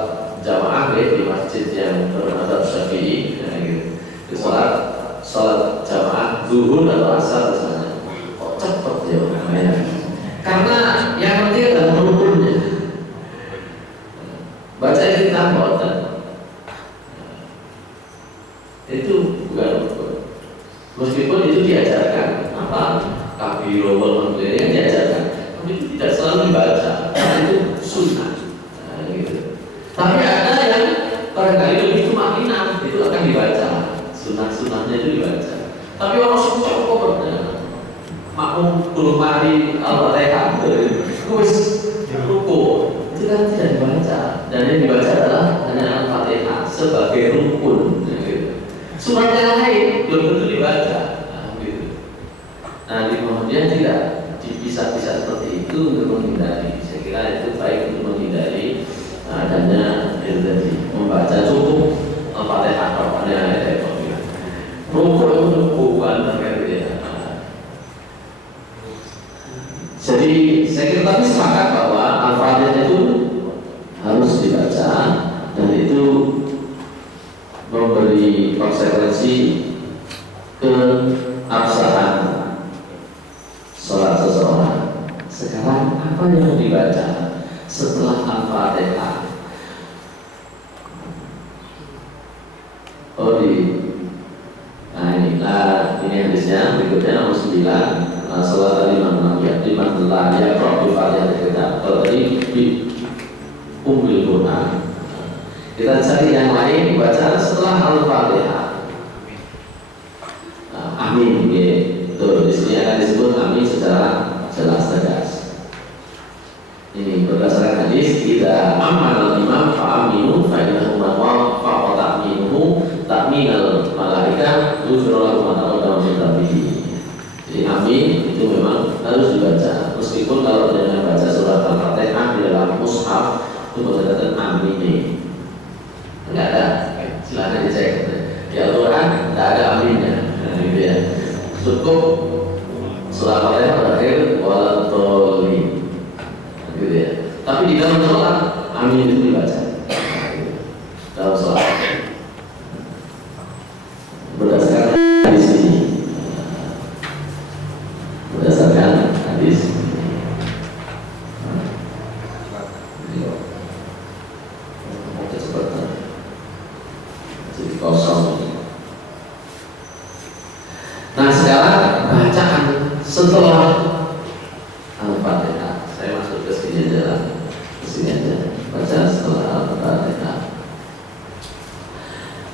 jamaah di masjid yang bermadzhab Syafi'i, ya, gitu. Sholat jamaah zuhur atau asar misalnya, kok cepet ya namanya? Karena yang penting adalah rukunnya. Baca kita boten itu bukan rukun. Meskipun itu diajarkan apa kabiro wal yang diajarkan, tapi itu tidak selalu dibaca. Karena itu sunnah. Nah, gitu. Tapi ada yang barangkali begitu makinan itu akan dibaca. Sunnah-sunnahnya itu dibaca. Tapi orang suka kok makmum belum mari Al-Fatihah terus rukun. Itu kan tidak dibaca, dan yang dibaca adalah hanya Al-Fatihah sebagai rukun. Gitu. Surat yang lain belum tentu dibaca. Gitu. Nah, di Muhammadiyah tidak dipisah-pisah seperti itu untuk menghindari. Saya kira itu baik untuk menghindari adanya tadi membaca cukup Al-Fatihah rukun itu bukan terkait ya. Jadi saya kira tapi sepakat bahwa Al-Fatihah itu harus dibaca dan itu memberi konsekuensi ke absahan sholat seseorang. Sekarang apa yang dibaca setelah Al-Fatihah? Ini hadisnya berikutnya nomor 9. Salat liman la yaqra bi Fatihah kita. Kalau tadi di Ummul Quran Kita cari yang lain bacaan setelah Al-Fatihah. Amin, ya. Tuh, di sini akan disebut amin secara jelas tegas. Ini berdasarkan hadis, "Idza amana al-imam fa'aminu fa innahu man wafaqa ta'minuhu ta'minal malaika yufru lahu ma taqaddama min dhanbihi." Jadi amin itu memang harus dibaca. Meskipun kalau dengan baca surat Al-Fatihah di dalam mushaf itu mengatakan amin ini. Enggak ada. Silakan dicek. Di Al-Qur'an enggak ada aminnya. Nah, gitu ya. Cukup surat Al-Fatihah terakhir waladhdallin. Gitu ya. Tapi di dalam sholat amin itu dibaca. Dalam sholat berdasarkan hadis ini. Berdasarkan hadis. Kecepatan. Jadi kosong. Nah sekarang bacaan setelah Al-Fatihah. Saya masuk ke sini aja, baca setelah Al-Fatihah.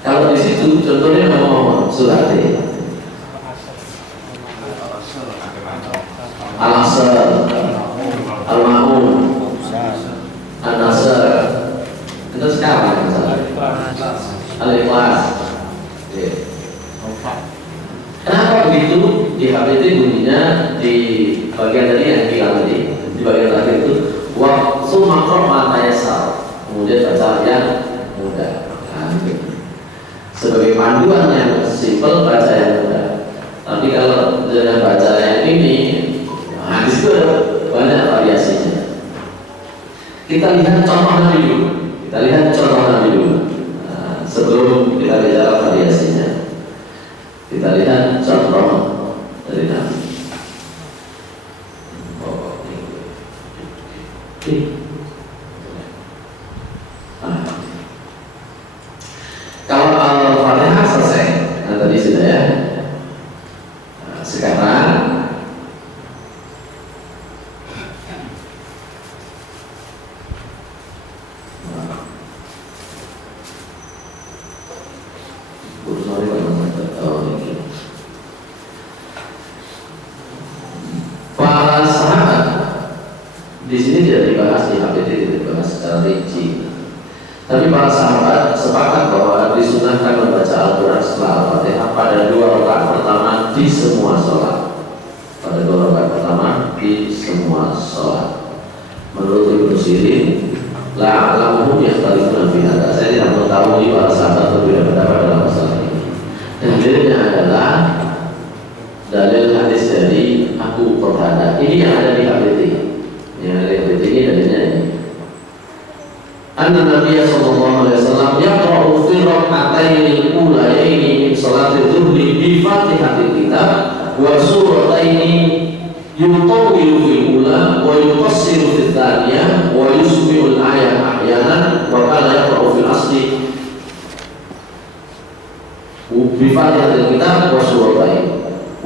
Kalau di situ contohnya mau surat Al-Asr, Al-Ma'un, An-Nasr. Itu sekarang Al-Ikhlas. Kenapa begitu? Di HPT bunyinya di bagian tadi yang hilang tadi, di bagian terakhir itu waktu makro matayasal, kemudian baca yang mudah. Nah, sebagai panduan yang simpel baca yang mudah. Tapi kalau dengan baca yang ini, nah di situ banyak variasinya. Kita lihat contohnya dulu. Nah, sebelum kita bicara variasinya. Kita lihat contoh dari Nabi. Kalau Al-Fatihah selesai, nah tadi sudah ya. Nah, sekarang para sahabat di sini tidak dibahas di HPT, tidak dibahas secara rinci. Tapi para sahabat sepakat bahwa disunahkan membaca Al-Quran setelah Al-Fatihah pada 2 rakaat pertama di semua sholat. Pada 2 rakaat pertama di semua sholat. Menurut Ibnu Sirin, la'alamuhum yakhtalifuna fi hadza. Saya tidak mengetahui para sahabat berbeda pendapat dalam masalah ini. Dalilnya adalah dalil hadis dari Abu Qatadah. Ini yang ada di HPT. Yang ada di HPT ini dalilnya ini. Anna Nabi sallallahu alaihi wasallam yaqra'u fi rak'atayn al-ulayayn min salati dhuhri bi Fatihatil Kitab wa suratayn yutawwilu fil ula wa yufassiru fil thaniyah wa yusmi'u al-ayat ahyanan wa kana yaqra'u fil asli bi Fatihatil Kitab wa suratayn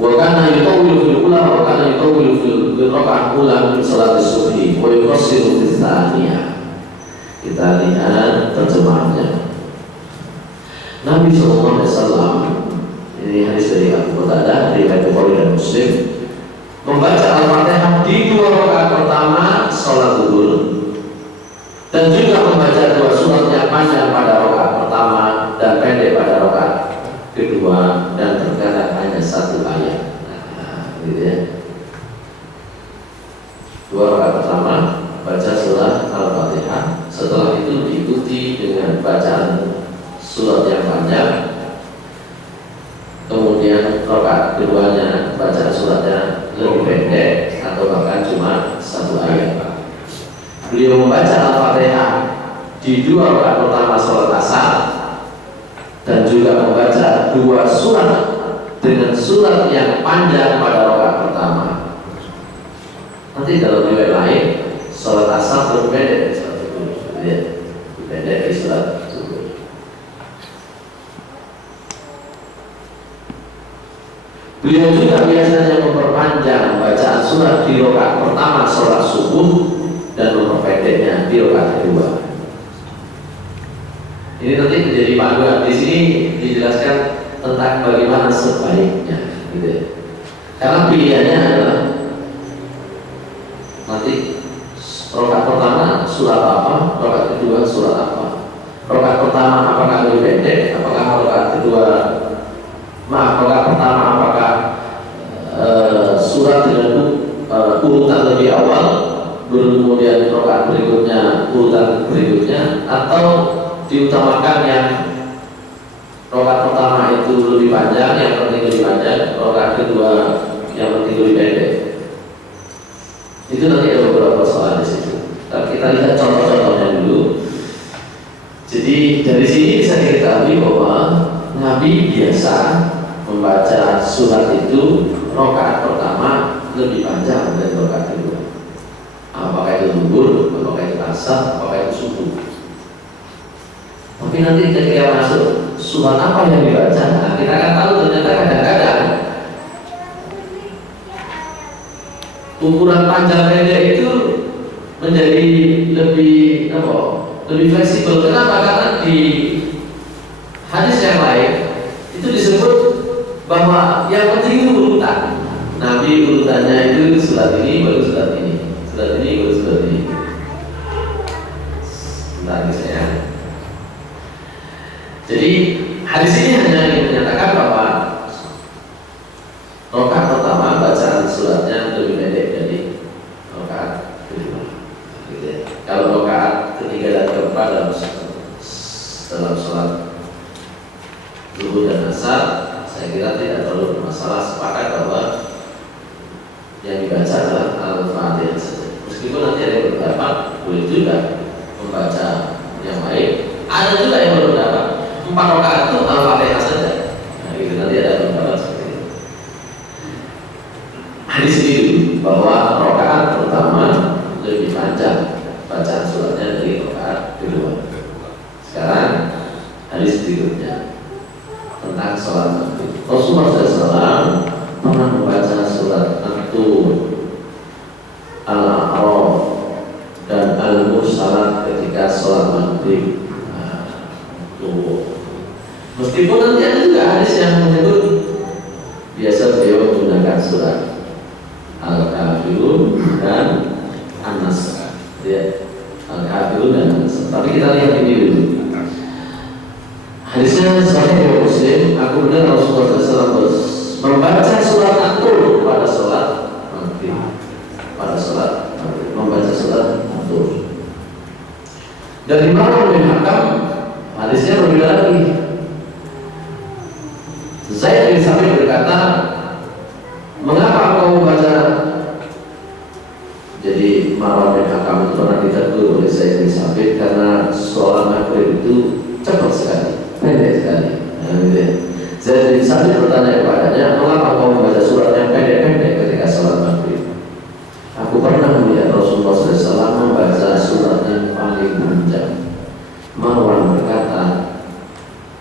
wa kana yutawwilu fil ula wa kana yutawwilu fil rak'ah ula min salati subhi wa yufassiru fil thaniyah. Kita lihat terjemahannya. Nabi SAW, ini hadis dari Abu Qatadah dari Bukhari dan Muslim, membaca Al-Fatihah di 2 rakaat pertama sholat zuhur dan juga membaca 2 surat yang panjang pada rakaat pertama dan pendek pada rakaat kedua dan terkadang hanya 1 ayat. Nah, gitu ya. 2 rakaat pertama baca surah Al-Fatihah. Setelah itu diikuti dengan bacaan surat yang panjang. Kemudian rakaat keduanya bacaan suratnya lebih pendek atau bahkan cuma 1 ayat. Beliau membaca Al-Fatihah di 2 rakaat pertama sholat asar dan juga membaca 2 surat dengan surat yang panjang pada rakaat pertama. Nanti kalau riwayat lain sholat asar berbeda dari sholat zuhur, ya, berbeda dari sholat zuhur. Beliau juga biasanya memperpanjang bacaan surat di rakaat pertama sholat subuh dan memperpendeknya di rakaat kedua. Ini nanti menjadi panduan. Di sini dijelaskan tentang bagaimana sebaiknya, gitu ya. Karena pilihannya adalah nanti rakaat pertama surat apa, rakaat kedua surat apa. Rakaat pertama apakah lebih pendek, apakah rakaat kedua, rakaat pertama apakah surat dengan urutan lebih awal, kemudian rakaat berikutnya urutan berikutnya, atau diutamakan yang rakaat pertama itu lebih panjang, yang penting lebih panjang, rakaat kedua yang penting lebih pendek. Itu nanti ada beberapa soal di situ. Tapi kita lihat contoh-contohnya dulu. Jadi dari sini bisa diketahui bahwa Nabi biasa membaca surat itu rakaat pertama lebih panjang dari rakaat kedua. Apakah itu zuhur, apakah itu asar, apakah itu subuh. Tapi nanti ketika masuk surat apa yang dibaca, nah, kita akan tahu ternyata kadang-kadang ukuran panjang pendek itu menjadi lebih lebih fleksibel. Kenapa? Karena di hadis yang lain itu disebut bahwa yang penting itu urutan. Nabi urutannya itu surat ini baru surat ini, surat ini baru surat ini. Sebentar saya. Jadi hadis ini hanya menyatakan bahwa rakaat pertama bacaan suratnya lebih pendek dari rakaat kedua. Gitu ya. Kalau rakaat ketiga dan keempat dalam sholat zuhur dan asar, saya kira tidak terlalu bermasalah, sepakat bahwa yang dibaca adalah Al-Fatihah saja. Meskipun nanti ada yang berpendapat boleh juga membaca yang lain, ada juga yang berpendapat 4 rakaat itu Al-Fatihah saja. Nah, gitu, nanti ada pendapat seperti itu. Hadis ini dulu bahwa rakaat pertama lebih panjang bacaan suratnya dari rakaat kedua. Sekarang hadis berikutnya tentang sholat maghrib. Rasulullah SAW pernah membaca surat An-Tur, Al-A'raf, dan Al-Mursalat ketika sholat maghrib. Meskipun nanti ada juga hadis yang menyebut biasa beliau menggunakan surat Al-Kafirun dan An-Nasr, ya, Al-Kafirun dan An-Nasr. Tapi kita lihat ini dulu. Hadisnya Sahih Muslim. Aku dengar Rasulullah SAW membaca surat An-Tur pada sholat maghrib. Pada sholat maghrib membaca surat An-Tur. Dari Imam bin Hakam hadisnya berbeda lagi. Zaid bin Sabit berkata, mengapa kau membaca? Jadi Marwan bin Hakam itu pernah ditegur oleh Zaid bin Sabit karena sholat maghrib itu cepat sekali, pendek sekali. Zaid bin Sabit bertanya kepadanya, mengapa kau membaca surat yang pendek-pendek ketika sholat maghrib? Aku pernah melihat Rasulullah SAW membaca surat yang paling panjang. Marwan berkata,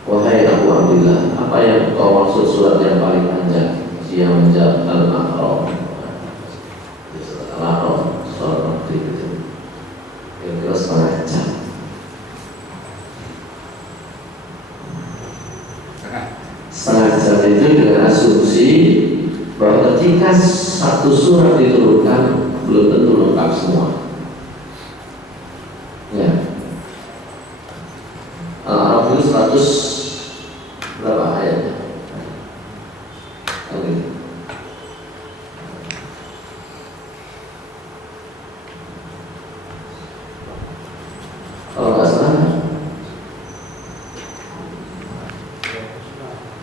wahai Abu Abdillah, apa yang kau maksud surat yang paling panjang? Dia menjawab Al-A'raf. Surat Al-A'raf, surat maghrib itu kira-kira setengah jam. Setengah jam itu dengan asumsi bahwa ketika satu surat diturunkan belum tentu lengkap semua. Ya. Al-A'raf itu 100 berapa ayatnya? Kalau nggak salah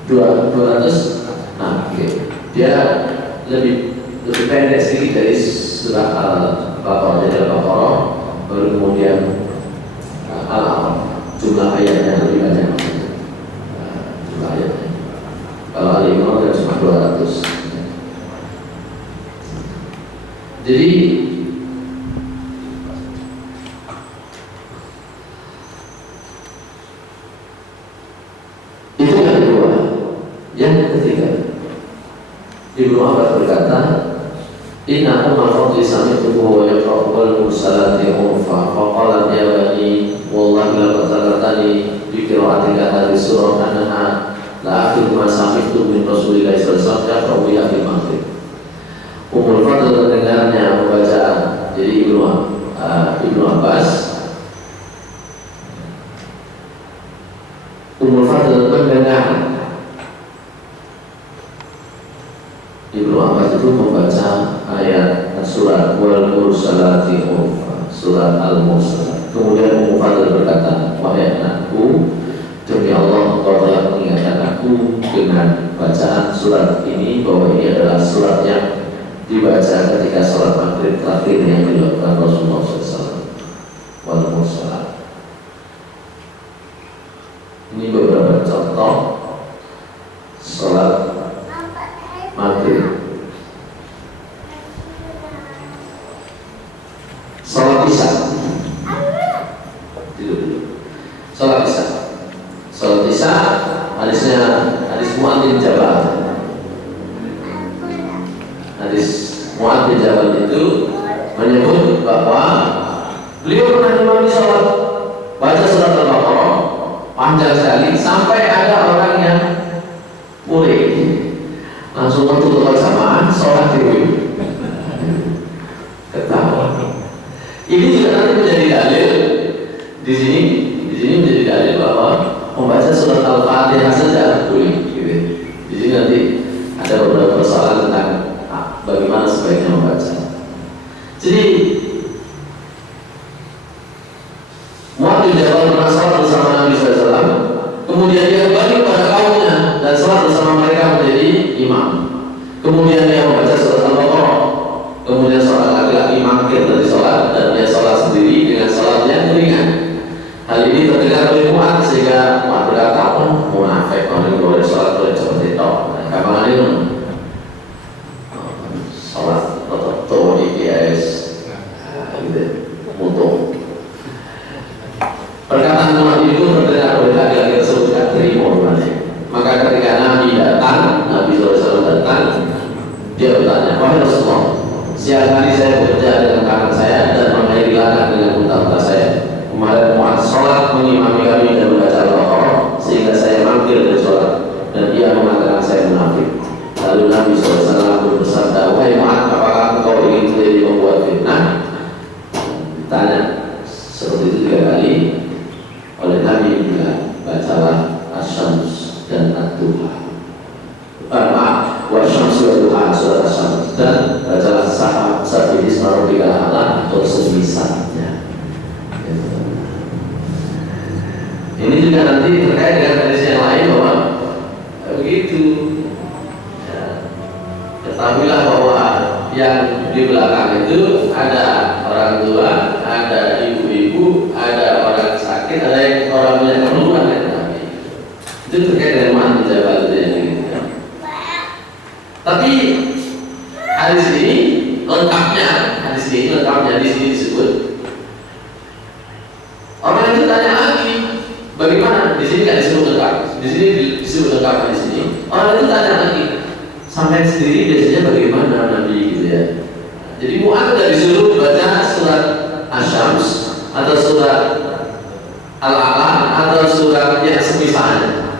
200. Nah, okay. Dia lebih pendek sedikit dari surah Al-Baqarah. Jadi Al-Baqarah baru kemudian Al-A'raf, jumlah ayatnya lebih banyak. Jumlah ayatnya. Kalau Al-Imran cuma 200. Jadi itu yang kedua. Yang ketiga, Ibnu Abbas berkata, inna umma fadli sami'tuhu wa yaqra'u wal mursalati urfa faqalat ya bani wallahi laqad zakartani bi pernah tinggal di surah An-Nahl. La akhir masa itu min Rasulillah sallallahu alaihi wasallam ya fil maghrib. Umul Fadl mendengarnya pembacaan. Jadi Ibnu Abbas, Umul Fadl mendengar Ibnu Abbas itu membaca ayat surat Wal Mursalati Urfa, surat Al-Mursalat. Kemudian Umul Fadl berkata, wahai anakku, demi Allah, engkau telah mengingatkan aku dengan bacaan surat ini, bahwa ini adalah surat yang dibaca ketika sholat maghrib terakhir yang dilakukan Rasulullah SAW. Wal Mursalat. Ini beberapa contoh sholat maghrib. Sholat isya. Sholat isya. Sholat isya, hadis Mu'adz bin Jabal. Hadis Mu'adz bin Jabal itu menyebut bahwa beliau pernah imami sholat, baca surat Al-Baqarah panjang sekali sampai ada orang yang murid langsung menutup jamaah sholat dulu. Ketawa. Ini juga nanti menjadi dalil di sini menjadi dalil bahwa membaca surat Al-Fatihah saja boleh. Gitu. Di sini nanti ada beberapa persoalan tentang bagaimana sebaiknya membaca. Jadi Mu'adz bin Jabal pernah sholat bersama Nabi SAW, kemudian dia kembali kepada kaumnya dan sholat bersama mereka menjadi imam. Kemudian dia membaca surat Al-Baqarah. Kemudian seorang laki-laki mangkir dari sholat dan dia sholat sendiri dengan sholat yang ringan. Hal ini terdengar oleh Mu'adz sehingga Mu'adz berkata, munafik kalau ini boleh sholat boleh seperti itu. Kapan ini sholat atau IPS gitu, mutu. Perkataan Mu'adz itu terdengar oleh laki-laki tersebut tidak terima orangnya. Maka ketika Nabi datang, Nabi SAW datang, dia bertanya, wahai Rasulullah, siang hari saya bekerja dengan kanan saya dan mengairi ladang dengan unta-unta saya. Kemarin Mu'adz sholat mengimami kami dan membaca Al-Baqarah sehingga saya mampir dari sholat dan dia mengatakan saya munafik. Lalu Nabi SAW bersabda, wahai Mu'adz, apakah engkau ingin menjadi membuat fitnah? Ditanya seperti itu 3 kali oleh Nabi juga, bacalah Asy-Syams dan Ad-Duha. Wasyamsi wa duha, surat Asy-Syams, dan bacalah Sabbi isma rabbikal a'la atau semisalnya. Ini juga nanti terkait dengan hadis yang lain bahwa begitu. Ketahuilah bahwa yang di belakang itu ada orang tua, ada ibu-ibu, ada orang sakit, ada yang orang yang keperluan yang Nabi. Itu terkait dengan Mu'adz bin Jabal itu yang ini. Tapi hadis ini lengkapnya di sini disebut. Orang itu tanya lagi, bagaimana? Di sini nggak disebut lengkap. Di sini disebut lengkap di sini. Orang itu tanya lagi, sampai sendiri biasanya bagaimana Nabi gitu ya. Jadi Mu'adz tidak disuruh baca surat Asy-Syams atau surat Al-A'la atau surat yang semisalnya.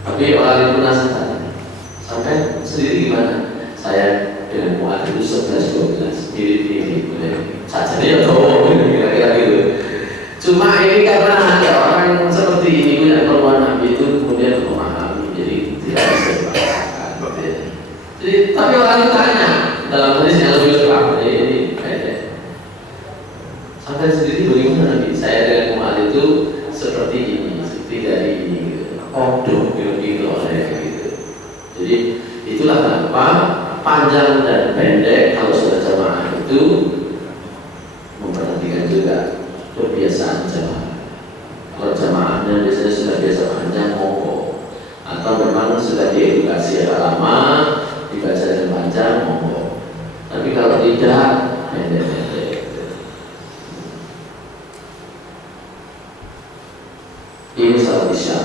Tapi orang itu penasaran, sampai sendiri gimana? Saya dengan Mu'adz itu 11-12 mirip-mirip saja dia tahu kira-kira gitu. Cuma ini karena ada orang seperti ini punya keperluan Nabi itu kemudian memahami, jadi tidak bisa dipaksakan. Jadi tapi orang itu tanya dalam hadis yang lebih lengkap ini sampai sendiri bagaimana Nabi? Saya dengan Mu'adz itu seperti ini, seperti dari ini gitu. Kodok gitu gitu. Jadi itulah kenapa panjang dan pendek kalau sudah jamaah itu memperhatikan juga kebiasaan jamaah. Kalau jamaahnya biasanya sudah biasa panjang monggo, atau memang sudah diedukasi agak lama dibaca dengan panjang monggo. Tapi kalau tidak pendek-pendek. Ini salat isya.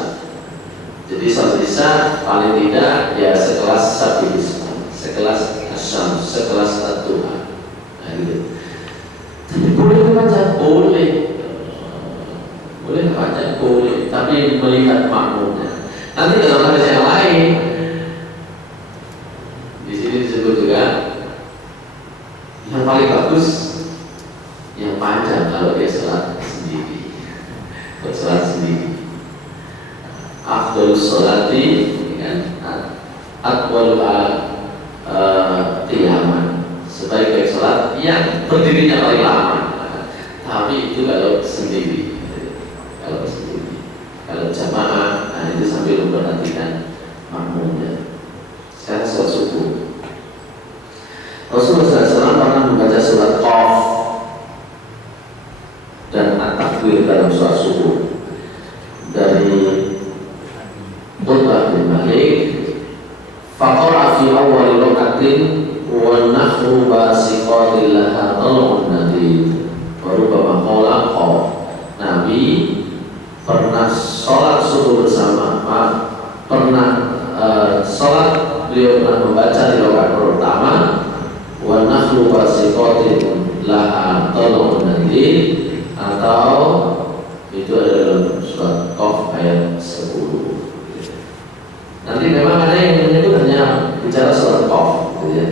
Jadi salat isya paling tidak ya sekelas Sabbi isma, sekelas Asy-Syams, sekelas Ad-Duha. Nah gitu. Tapi boleh panjang, boleh panjang, boleh. Tapi tapi melihat makmumnya. Nanti dalam hadis yang lain di sini disebut juga yang paling bagus yang panjang kalau dia sholat sendiri. Sholat sendiri. Afdalus sholati kan atwaluha qiyaman. Sebaik-baik sholat yang berdirinya paling lama. Tapi itu kalau sendiri. Kalau jamaah, nah itu sambil memperhatikan makmumnya. Sekarang sholat subuh. Rasulullah SAW pernah membaca surat Qaf dan at-takbir dalam sholat subuh. Dari Utbah bin Malik, faqara fi awwal rakatin wa nahru basiqatil laha tal'un nadid wa rubbama qala qaf. Nabi pernah sholat subuh bersama, sholat beliau pernah membaca di rakaat pertama wa nahru basiqatil laha tal'un nadid, atau itu adalah surat Qaf ayat 10. Nanti memang ada yang menyebut hanya bicara surat Qaf, gitu ya.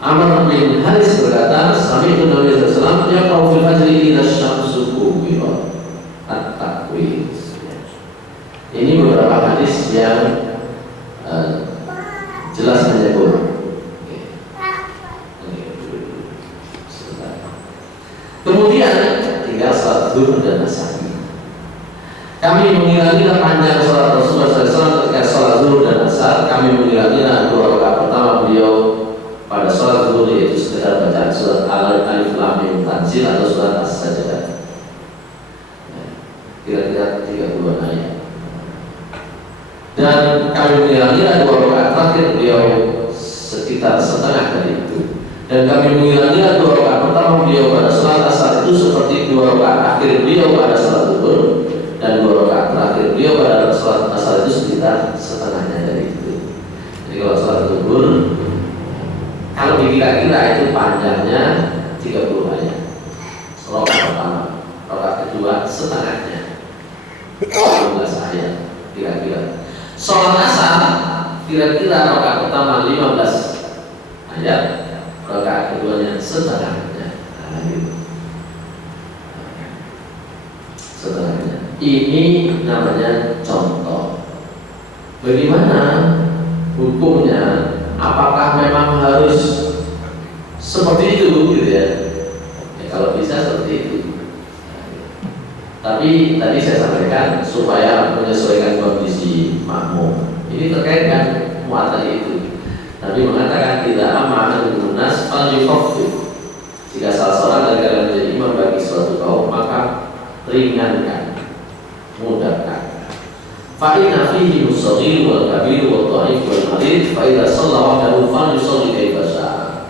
Amr bin Haris berkata, Sami'tu Nabi sallallahu alaihi wasallam yaqra'u fil fajri idza syamsu kuwirat at-takwir. Ini beberapa hadis yang jelas menyebut. Kemudian tinggal salat zuhur dan asar. Kami mengira-ngira panjang sholat Rasulullah SAW ketika sholat zuhur dan asar. Kami mengira-ngira 2 rakaat pertama beliau pada sholat zuhur yaitu sekedar bacaan surat Alif Lam Mim Tanzil atau surat As-Sajdah. Kira-kira 30 ayat. Dan kami mengira-ngira 2 rakaat terakhir beliau sekitar setengah dari itu. Dan kami mengira-ngira 2 rakaat pertama beliau pada sholat asar itu seperti 2 rakaat akhir beliau pada sholat zuhur, dan 2 rakaat terakhir beliau pada sholat asar itu sekitar setengahnya dari itu. Jadi kalau sholat zuhur, kalau dikira-kira itu panjangnya 30 ayat. Rakaat pertama, rakaat kedua setengahnya 15 ayat kira-kira. Sholat asar kira-kira rakaat pertama 15 ayat, rakaat keduanya setengahnya. Nah, gitu. Setengahnya. Ini namanya contoh. Bagaimana hukumnya? Apakah memang harus seperti itu, gitu ya? Ya kalau bisa seperti itu. Tapi tadi saya sampaikan supaya menyesuaikan kondisi makmum. Ini terkait dengan muat tadi itu. Nabi mengatakan tidak aman lunas al-yukhafif. Jika salah seorang dari kalian menjadi imam bagi suatu kaum, maka ringankan, mudahkan. Fa'inna fihi as-saghir wal kabir wal dha'if wal marid fa idza shalla wahdahu falyusalli kaifa syaa.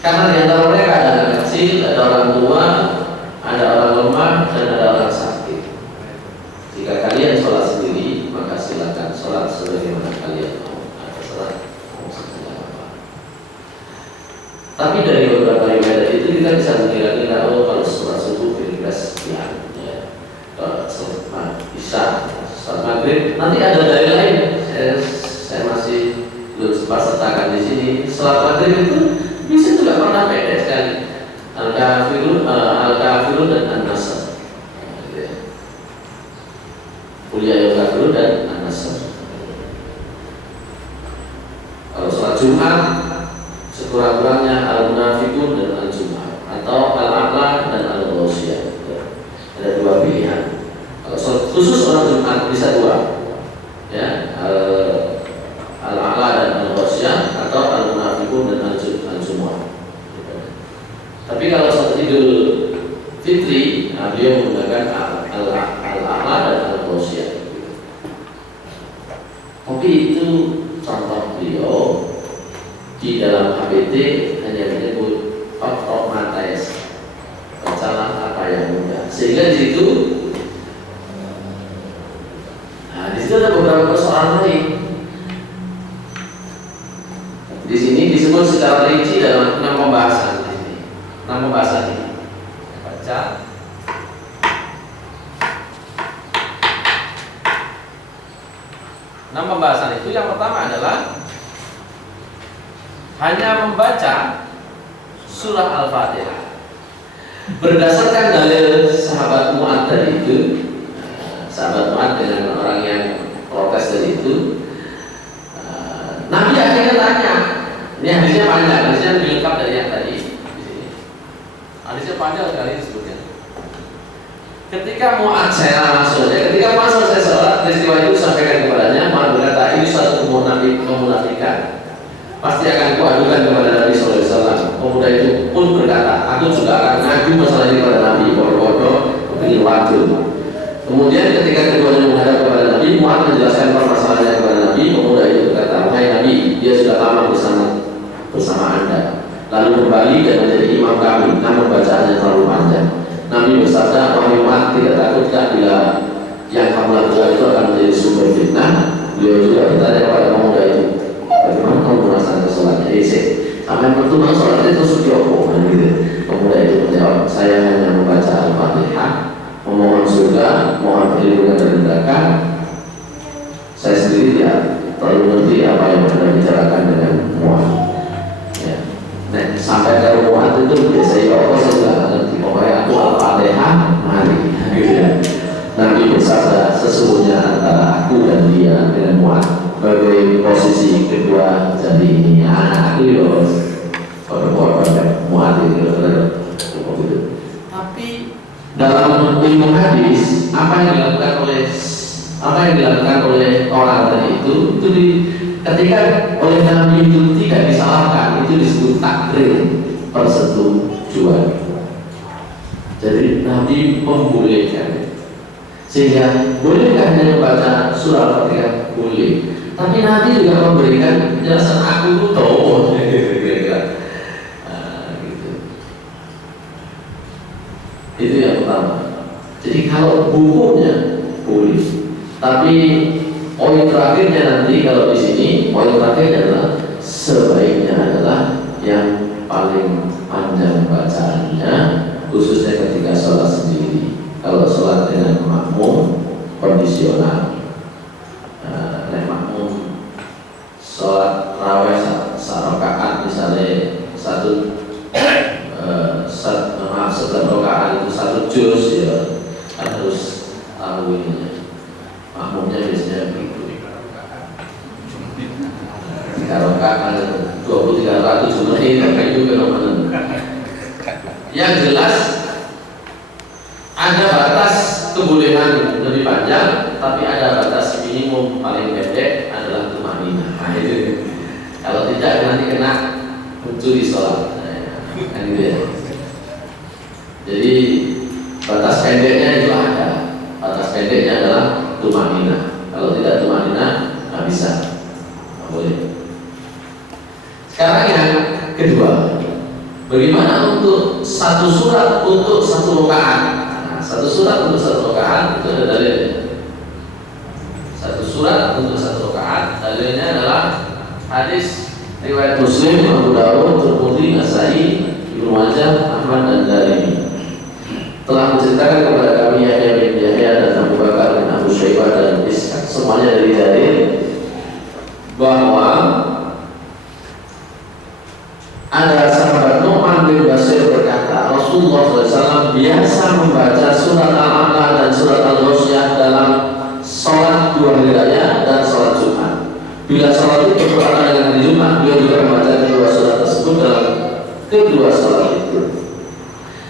Karena di antara mereka ada anak kecil, ada orang tua, ada orang lemah, dan ada orang sakit. Jika kalian sholat sendiri, maka silakan sholat sebagaimana kalian mau. Tapi dari beberapa riwayat itu kita bisa mengira-ngira, oh kalau sholat subuh kira-kira sekian, ya. Sholat isya, sholat maghrib, nanti ada dari lain. Saya masih belum sempat sertakan di sini. Sholat maghrib itu bisa juga pernah beda sekali. Al-Kafirun dan An-Nasr. Kuliah Al-Kafirun dan An-Nasr. Kalau sholat Jumat sekurang-kurangnya Al-Munafiqun dan Al-Jum'ah, atau Al-A'la dan Al-Ghasyiyah. Ada 2 pilihan. Kalau khusus orang Jumat bisa 2, ya, Al-A'la dan Al-Ghasyiyah, atau Al-Munafiqun dan Al-Jum'ah. Tapi kalau saat Idul Fitri, beliau menggunakan Al-A'la dan Al-Ghasyiyah. Tapi itu contoh beliau. Di dalam HBT hanya menyebut faktor matais, bacalah apa yang mudah. Sehingga di situ, di situ ada beberapa persoalan lain. Di sini disebut secara rinci dalam 6 pembahasan. Di sini 6 pembahasan ini. Baca. itu yang pertama adalah hanya membaca surah Al-Fatihah. Berdasarkan dalil sahabat Mu'adz tadi itu, sahabat Mu'adz dengan orang yang protes tadi itu, Nabi akhirnya tanya, ini hadisnya panjang, hadisnya lebih lengkap dari yang tadi di sini. Hadisnya panjang sekali disebutnya. Ketika Mu'adz, saya maksudnya, ketika Mu'adz selesai sholat, peristiwa itu disampaikan kepadanya. Mu'adz berkata, ini suatu kemunafikan. Pasti akan kuadukan kepada Nabi SAW. Pemuda itu pun berkata, aku juga akan ngadu masalah ini kepada Nabi. Bodoh-bodoh, ingin waktu. Kemudian ketika keduanya menghadap kepada Nabi, Mu'adz menjelaskan permasalahannya kepada Nabi. Pemuda itu berkata, wahai Nabi, dia sudah lama bersama Anda. Lalu kembali dan menjadi imam kami, namun bacaannya terlalu panjang. Nabi bersabda, wahai Mu'adz, tidak takutkah bila yang kamu lakukan itu akan menjadi sumber fitnah? Beliau juga bertanya kepada pemuda itu, bagaimana kamu merasakan sholatnya? Sampai pertama sholatnya terus diopo, gitu. Pemuda itu menjawab, saya hanya membaca Al-Fatihah, memohon surga, mohon perlindungan dari neraka. Saya sendiri tidak terlalu ngerti apa yang Anda bicarakan dengan Mu'adz. Ya. Nah, sampai ke Mu'adz itu biasanya saya juga ngerti. Pokoknya aku Al-Fatihah, mari. Gitu ya. Nabi bersabda, sesungguhnya antara aku dan dia dengan Mu'adz sebagai posisi kedua jadi ini anak itu pada Mu'adz itu. Tapi dalam ilmu hadis apa yang dilakukan oleh orang tadi itu ketika oleh Nabi itu tidak disalahkan, itu disebut takrir persetujuan. Jadi Nabi membolehkan. Sehingga bolehkah hanya membaca surah Al-Fatihah? Boleh. Tapi Nabi juga memberikan penjelasan aku itu tahu. Gitu. Itu yang pertama. Jadi kalau hukumnya boleh. Tapi poin terakhirnya nanti kalau di sini poin terakhirnya adalah sebaiknya adalah yang paling panjang bacaannya, khususnya ketika sholat sendiri. Kalau sholat dengan makmum kondisional, makmum sholat raweh sarakaat misalnya setiap rakaat itu satu juz ya, kan harus tahu ini. Makmumnya biasanya begitu. 3 rakaat, 23 rakaat 7 menit, kayak itu fenomena. Yang jelas ada batas kebolehan lebih panjang, tapi ada batas minimum paling pendek adalah tumanina. Nah itu, kalau tidak nanti kena mencuri sholat, kan gitu ya. Jadi batas pendeknya itu ada. Batas pendeknya adalah tumanina. Kalau tidak tumanina, nggak bisa, nggak boleh. Sekarang yang kedua, bagaimana untuk satu surat untuk satu rakaat? Satu surat untuk satu rakaat itu ada dalilnya. Satu surat untuk satu rakaat dalilnya adalah hadis riwayat Muslim, Abu Dawud, Tirmidzi, Nasa'i, Ibnu Majah, Ahmad dan Darimi. Telah menceritakan kepada kami Yahya bin Yahya dan Abu Bakar dan Abu Syaibah dan Ishaq, semuanya dari dalil bahwa ada sahabat Nu'man bin Bashir berkata, Rasulullah SAW biasa membaca surat Al-A'la dan surat Al-Ghasyiyah dalam sholat 2 hari raya dan sholat Jumat. Bila sholat itu berkaitan dengan hari Jumat, beliau juga membaca kedua surat tersebut dalam kedua sholat itu.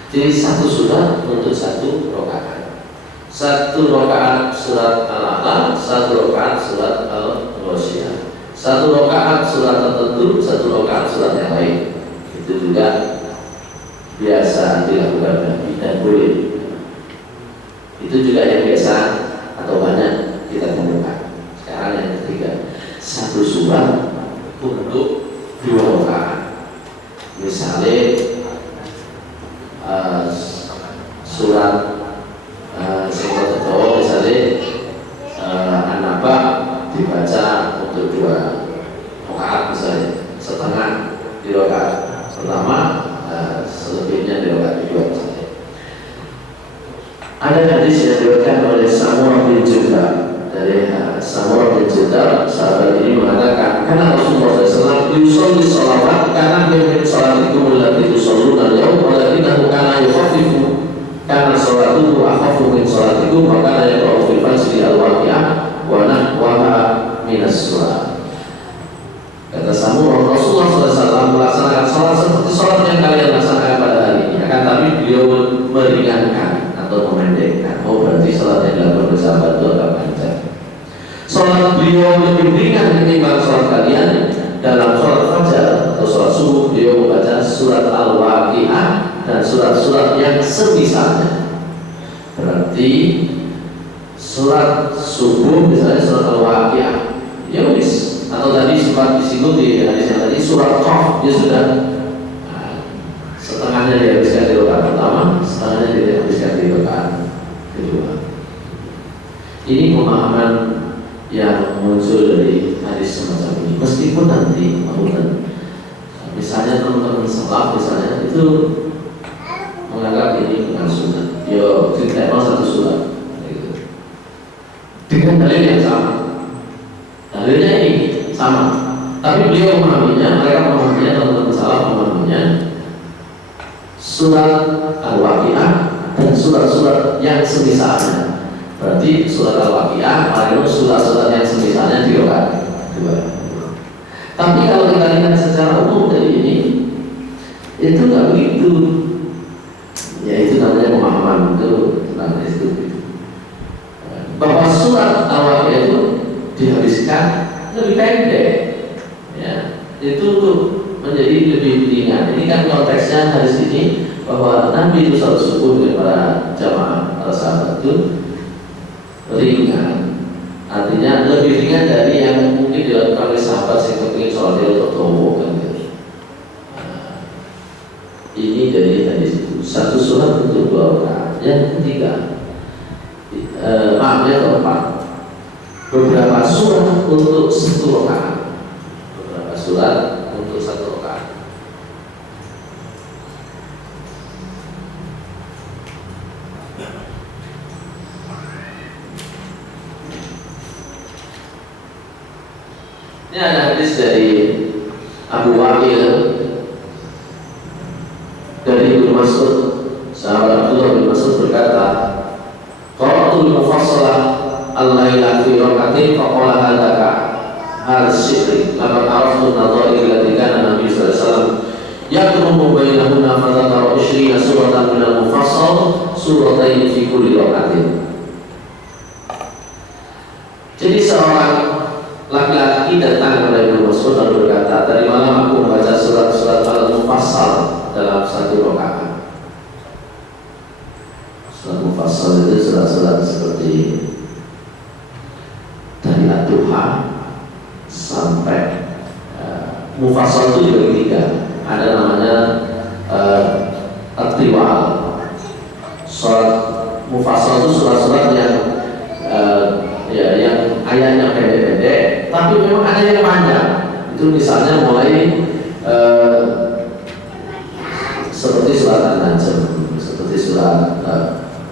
Jadi satu surat untuk satu rakaat. Satu rakaat surat Al-A'la, satu rakaat surat Al-Ghasyiyah. Satu rakaat surat tertentu, satu rakaat surat yang lain. Itu juga biasa dilakukan Nabi dan boleh. Itu juga yang biasa atau banyak kita temukan. Sekarang yang ketiga, satu surat untuk 2 rakaat. Misalnya surat Sekolah misalnya An-Naba dibaca untuk 2 rakaat misalnya, setengah di rakaat pertama, selebihnya di rakaat kedua misalnya. Ada hadis yang diriwayatkan oleh Samurah bin Jundab dari Samurah bin Jundab, sahabat ini mengatakan, karena Rasulullah SAW yusolli sholawat, karena dia sholat itu mulai yusalluna al-yawm, walakinnahu kana yukhafifu, karena sholat itu akhafu min sholat itu, maka dia yaqra'u fil fajri al-waqi'ah wa nahwaha minas sholat. Kata Samurah, Rasulullah SAW melaksanakan sholat seperti sholat yang kalian laksanakan pada hari ini, akan tapi beliau meringankan atau memendekkan. Oh, berarti sholat yang dilakukan bersahabat itu agak panjang. Sholat beliau lebih ringan ketimbang sholat kalian. Dalam sholat fajar atau sholat subuh beliau membaca surat Al-Waqi'ah dan surat-surat yang semisalnya. Berarti surat subuh misalnya surat Al-Waqi'ah, ya wis. Atau tadi sempat disinggung di hadis yang tadi surat Qaf, dia sudah setengahnya dihabiskan di rakaat pertama, setengahnya dihabiskan di rakaat kedua. Ini pemahaman yang muncul dari hadis semacam ini. Meskipun nanti, misalnya teman-teman salaf misalnya itu menganggap ini bukan sunnah. Yo, kita mau satu surat, gitu. Dengan dalil yang sama. Dalilnya ini sama. Tapi beliau memahaminya, mereka memahaminya, teman-teman salaf memahaminya surat Al-Waqi'ah dan surat-surat yang semisalnya. Berarti surat Al-Waqi'ah, paling surat-surat yang semisalnya di rakaat kedua. Tapi kalau kita lihat secara umum dari ini, itu nggak begitu. Ya itu namanya pemahaman itu, namanya itu. Bahwa surat Al-Waqi'ah itu dihabiskan lebih pendek, ya itu untuk menjadi lebih ringan. Ini kan konteksnya hadis ini bahwa Nabi itu sholat subuh dengan para jamaah, para sahabat itu ringan, artinya lebih ringan dari yang mungkin dilakukan oleh sahabat yang kepingin sholat atau kan gitu. Ini dari hadis itu. Satu surat untuk 2 rakaat. Yang ketiga, yang keempat, beberapa surat untuk 1 rakaat. Beberapa surat untuk 1 rakaat. Ini ada hadis dari Abu Wa'il dari Ibnu Mas'ud. Sahabat Abdullah bin Mas'ud berkata, "Qara'tul mufassalah al-laila fi rak'atin faqala hadaka al-syikri laqad araftu an-nadha'ir allati kana Nabi sallallahu alaihi wasallam yakrumu bainahunna fatadara 20 suratan min al-mufassal suratayn fi kulli rak'atin." Jadi seorang laki-laki datang kepada Ibnu Mas'ud dan berkata, "Tadi malam aku membaca surat-surat Al-Mufassal dalam 1 rakaat." Surat Mufassal itu surat-surat seperti dari Ad-Duha sampai Mufassal itu dibagi 3. Ada namanya At-Tiwal. Surat Mufassal itu surat-surat yang yang ayatnya pendek-pendek, tapi memang ada yang panjang. Itu misalnya mulai seperti surat An-Najm, seperti surat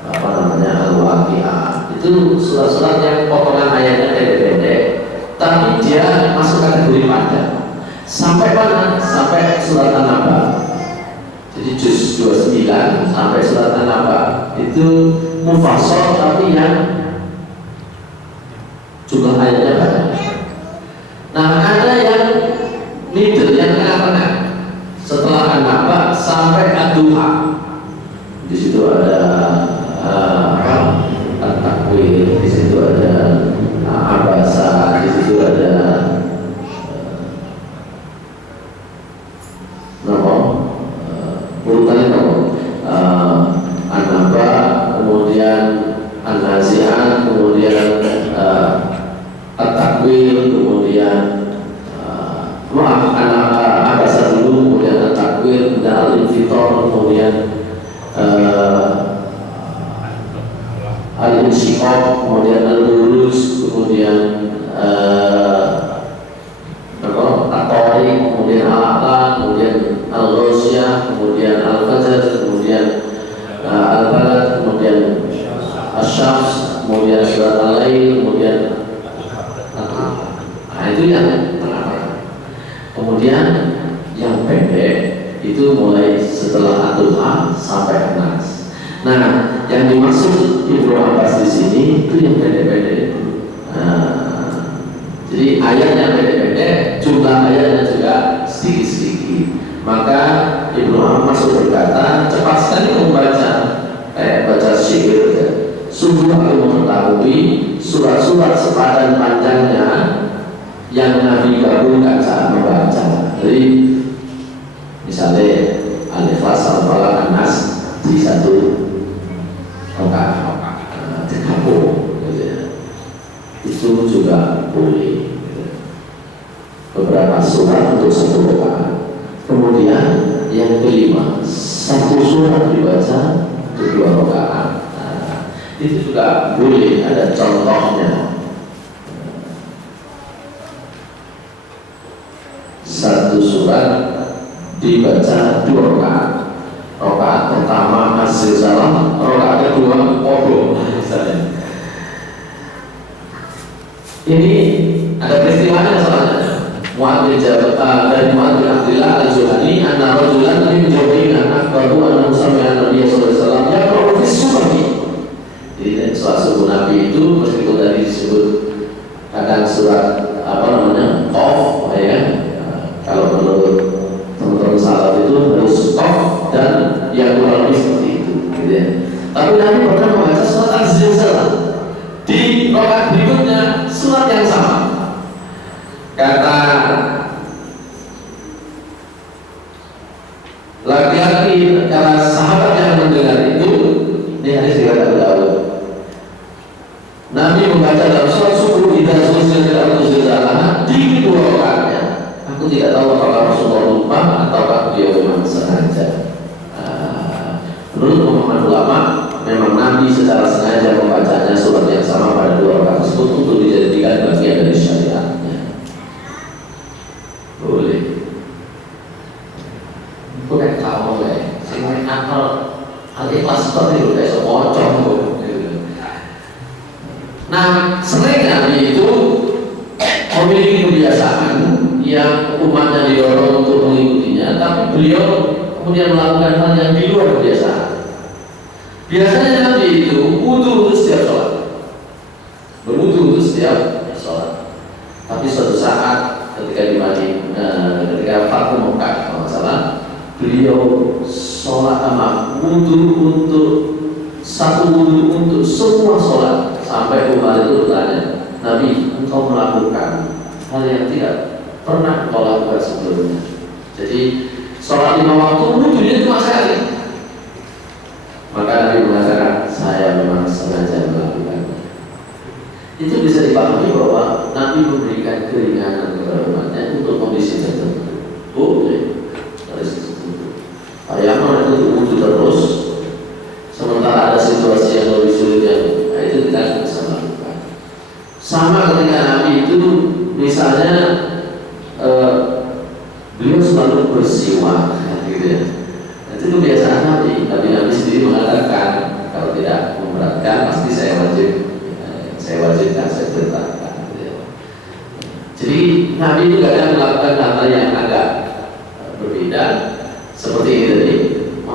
Al-Waqi'ah. Itu surat-surat yang potongan ayatnya pendek-pendek, tapi dia masuk kategori panjang. Sampai mana? Sampai surat An-Naba. Jadi juz 29 sampai surat An-Naba itu mufassal, tapi yang jumlah ayatnya banyak. Nah, ada yang middle, yang tengah-tengah. Setelah An-Naba sampai Ad-Duha. Di situ ada At-Takwir, di situ ada Abasa, di situ ada urutannya An-Naba, kemudian An-Nazi'at, kemudian At-Takwir, kemudian Abasa dulu, kemudian At-Takwir, kemudian Al-Infitor, kemudian Al-Insyiqaq, kemudian Al-Buruj, kemudian At-Tariq, kemudian Al-A'la, kemudian Al-Ghasyiyah, kemudian Al-Fajr, kemudian Al-Balad, kemudian Asy-Syams, kemudian surat Al-Lail, kemudian yang tengah-tengah. Kemudian yang pendek itu mulai setelah Ad-Duha sampai Nas. Nah, yang dimaksud Ibnu Abbas di sini itu yang pendek-pendek itu. Jadi ayatnya pendek-pendek, jumlah ayatnya juga sedikit-sedikit. Maka Ibnu Abbas berkata, cepat sekali membaca, kayak baca syair ya. Sungguh aku mengetahui surat-surat sepadan panjangnya yang Nabi gabungkan saat membaca. Jadi misalnya Al-Ikhlas, Al-Falaq, An-Nas di satu rakaat digabung, gitu ya. Itu juga boleh. Beberapa surat untuk satu rakaat. Kemudian yang kelima, satu surat dibaca untuk 2 rakaat. Itu juga boleh, ada contohnya. Satu surat dibaca 2 rakaat. Rakaat pertama Az-Zilzalah, rakaat kedua Qadr misalnya. Ini ada peristiwanya soalnya. Mu'adz bin Jabal dari Mu'adz bin Abdillah Al-Juhani, anna rajulan min Juhayna akhbaru anna sami'a Nabi sallallahu alaihi wasallam yaqra'u fi surati. Jadi suatu Nabi itu meskipun tadi disebut kadang surat apa namanya Qaf ya. Kalau menurut teman-teman salaf itu harus Qaf dan yang kurang lebih seperti itu, gitu ya. Tapi Nabi pernah membaca surat Az-Zilzalah di rakaat berikutnya, surat yang sama. Kata laki-laki, kata sahabat yang mendengar itu, ini hadis riwayat Abu Dawud. Nabi membaca dalam surat subuh idza zulzilatil ardu zilzalaha di kedua rakaatnya. Aku tidak tahu apakah Rasulullah lupa ataukah beliau memang sengaja. Menurut pemahaman ulama, memang Nabi secara sengaja membacanya surat yang sama pada 2 rakaat tersebut untuk dijadikan bagian dari syariatnya. Boleh. Bukan kamu ya, sehingga akal Al-Ikhlas seperti itu kayak sepocong. Nah, sering Nabi itu memiliki kebiasaan yang umatnya didorong untuk mengikutinya, tapi beliau kemudian melakukan hal yang di luar kebiasaan. Biasanya Nabi itu wudu untuk setiap sholat, berwudu untuk setiap sholat. Tapi suatu saat ketika ketika Fathu Mekah, kalau salah, beliau sholat wudu untuk satu wudu untuk semua sholat. Sampai Umar itu bertanya, Nabi, engkau melakukan hal yang tidak pernah engkau lakukan sebelumnya. Jadi sholat 5 waktu wudunya cuma sekali. Maka Nabi mengatakan, saya memang sengaja melakukannya. Itu bisa dipahami bahwa Nabi memberikan keringanan kepada umatnya untuk kondisi tertentu. Boleh dari sisi tertentu. Ayam itu wudu terus, sementara ada situasi yang lebih sulit yang itu kita bisa lakukan. Sama ketika Nabi itu misalnya beliau selalu bersiwak, gitu ya. Itu kebiasaan Nabi. Tapi Nabi sendiri mengatakan kalau tidak memberatkan pasti saya wajibkan, saya perintahkan. Gitu ya. Jadi Nabi itu kadang melakukan hal yang agak berbeda seperti ini tadi.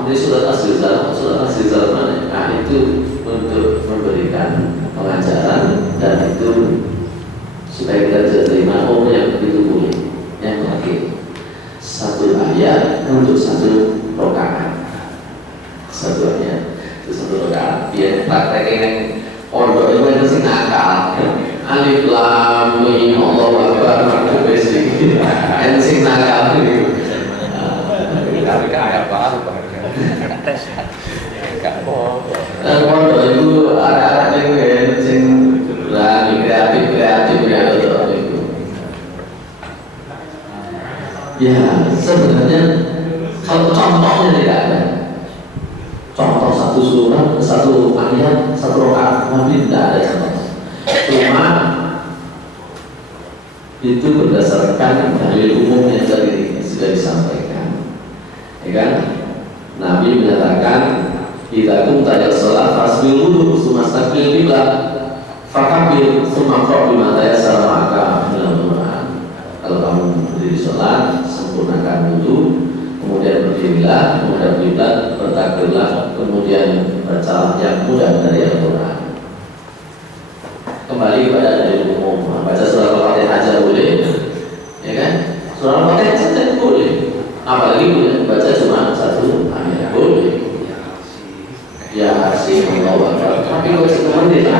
Di surat Az-Zilzalah mana? Nah itu untuk memberikan pengajaran dan itu supaya kita bisa terima yang begitu boleh. Yang terakhir, satu ayat untuk satu rakaat. Satu ayat untuk satu rakaat. Biar praktek yang pondok itu sih nakal. Alif lam mim Allahu akbar makna basic. Sing nakal itu. Tapi kayak baru Pondok itu ada yang sing berani kreatif ya itu. Ya sebenarnya kalau contohnya tidak ada. Contoh satu surat, satu ayat, satu rakaat Nabi tidak ada contoh. Cuma itu berdasarkan dalil umum yang tadi sudah disampaikan, ya kan? Nabi menyatakan, "Idza kunta yasolat fasbil wudu, sumastaqbil qiblah, fakabir, summa qra bima tayassara ma'aka minal Qur'an." Kalau kamu berdiri sholat, sempurnakan wudhu, kemudian berdirilah, menghadap kiblat, bertakbirlah, kemudian baca yang mudah dari Al-Quran. Kembali kepada dalil umum, baca surah Al-Fatihah aja boleh, ya kan? Surah Al-Fatihah saja boleh, apalagi boleh baca cuma satu ayat boleh. Ya sih, Allah Akbar. Tapi kalau sebenarnya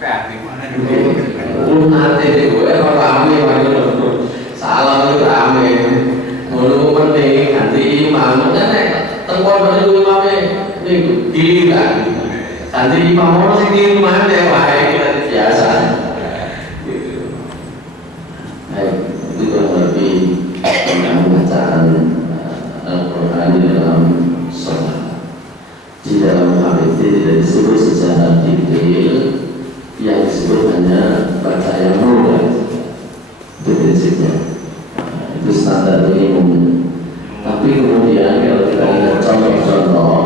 kreatif mana nanti deh gue kalau rame salah itu rame menurut penting nanti imam kan tengkol pada dulu imamnya ini giliran nanti imam orang sih di mana baik biasa gitu. Itu kurang lebih tentang bacaan Al-Quran di dalam sholat. Di dalam hadis tidak disebut secara detail, yang disebut hanya baca yang mudah. Itu prinsipnya. Itu standar minimum. Tapi kemudian kalau kita lihat contoh-contoh,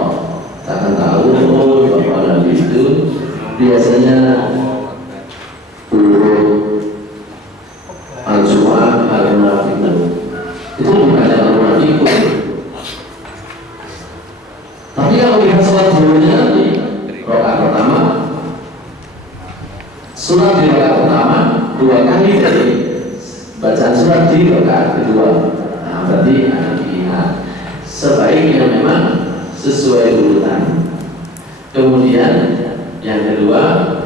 kita akan tahu bahwa Nabi itu biasanya Al-Jum'ah Al-Munafiqun itu bukan Al-Munafiqun. Tapi kalau lihat sholat dulunya nanti rakaat pertama, surat di rakaat pertama 2 kali dari bacaan surat di rakaat kedua. Nah, berarti lihat sebaiknya memang sesuai urutan. Kemudian yang kedua,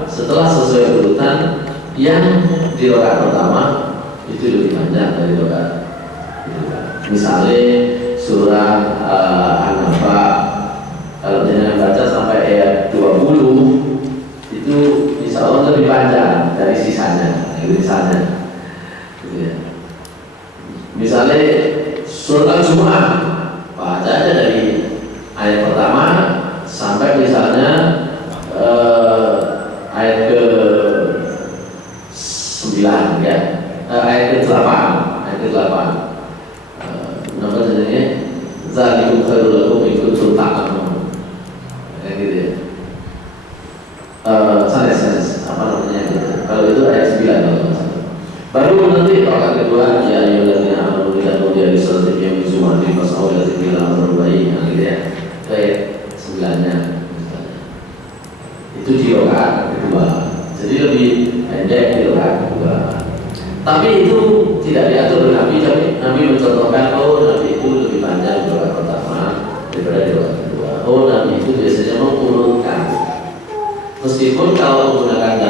setelah sesuai urutan, yang di rakaat pertama itu lebih panjang dari rakaat kedua. Misalnya surah An-Naba, kalau jangan baca sampai ayat 20 itu insya Allah lebih panjang dari sisanya, gitu ya. Misalnya surah Al-Jum'ah, baca aja dari ayat pertama sampai misalnya ayat ke 9 ya, ayat ke 8, nomor sebenarnya zalikum khairul lakum in kuntum ta'lamun, kayak gitu ya. Sanes apa namanya gitu. Kalau itu ayat 9 kalau nggak salah. Baru nanti rakaat kedua ya ayyuhalladzina amanu idza nudiya lis-salati min yawmil jumu'ati fas'au ila dzikrillah wa bayi, gitu ya. Itu ayat 9-nya misalnya. Itu di rakaat kedua. Jadi lebih pendek di rakaat kedua. Tapi itu tidak diatur oleh Nabi, tapi Nabi mencontohkan Nabi itu lebih panjang di rakaat pertama daripada di rakaat kedua. Nabi itu biasanya mengurutkan. Meskipun kalau menggunakan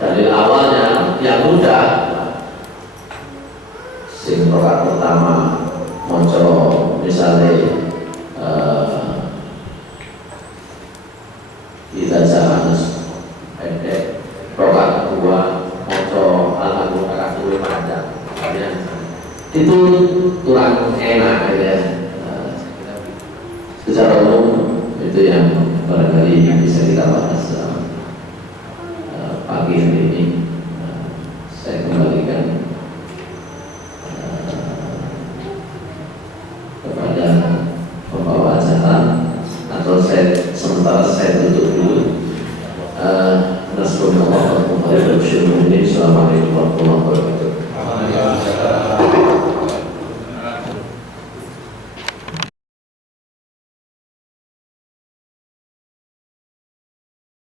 dalil awalnya yang mudah, sing rakaat pertama moco misalnya kita jangan pendek, rakaat kedua moco al-Qur'an lebih panjang, itu kurang enak ya. Secara umum itu yang barangkali bisa kita bahas pagi hari ini. Saya kembalikan kepada pembawa acara, atau sementara saya tutup dulu. Assalamualaikum warahmatullahi wabarakatuh.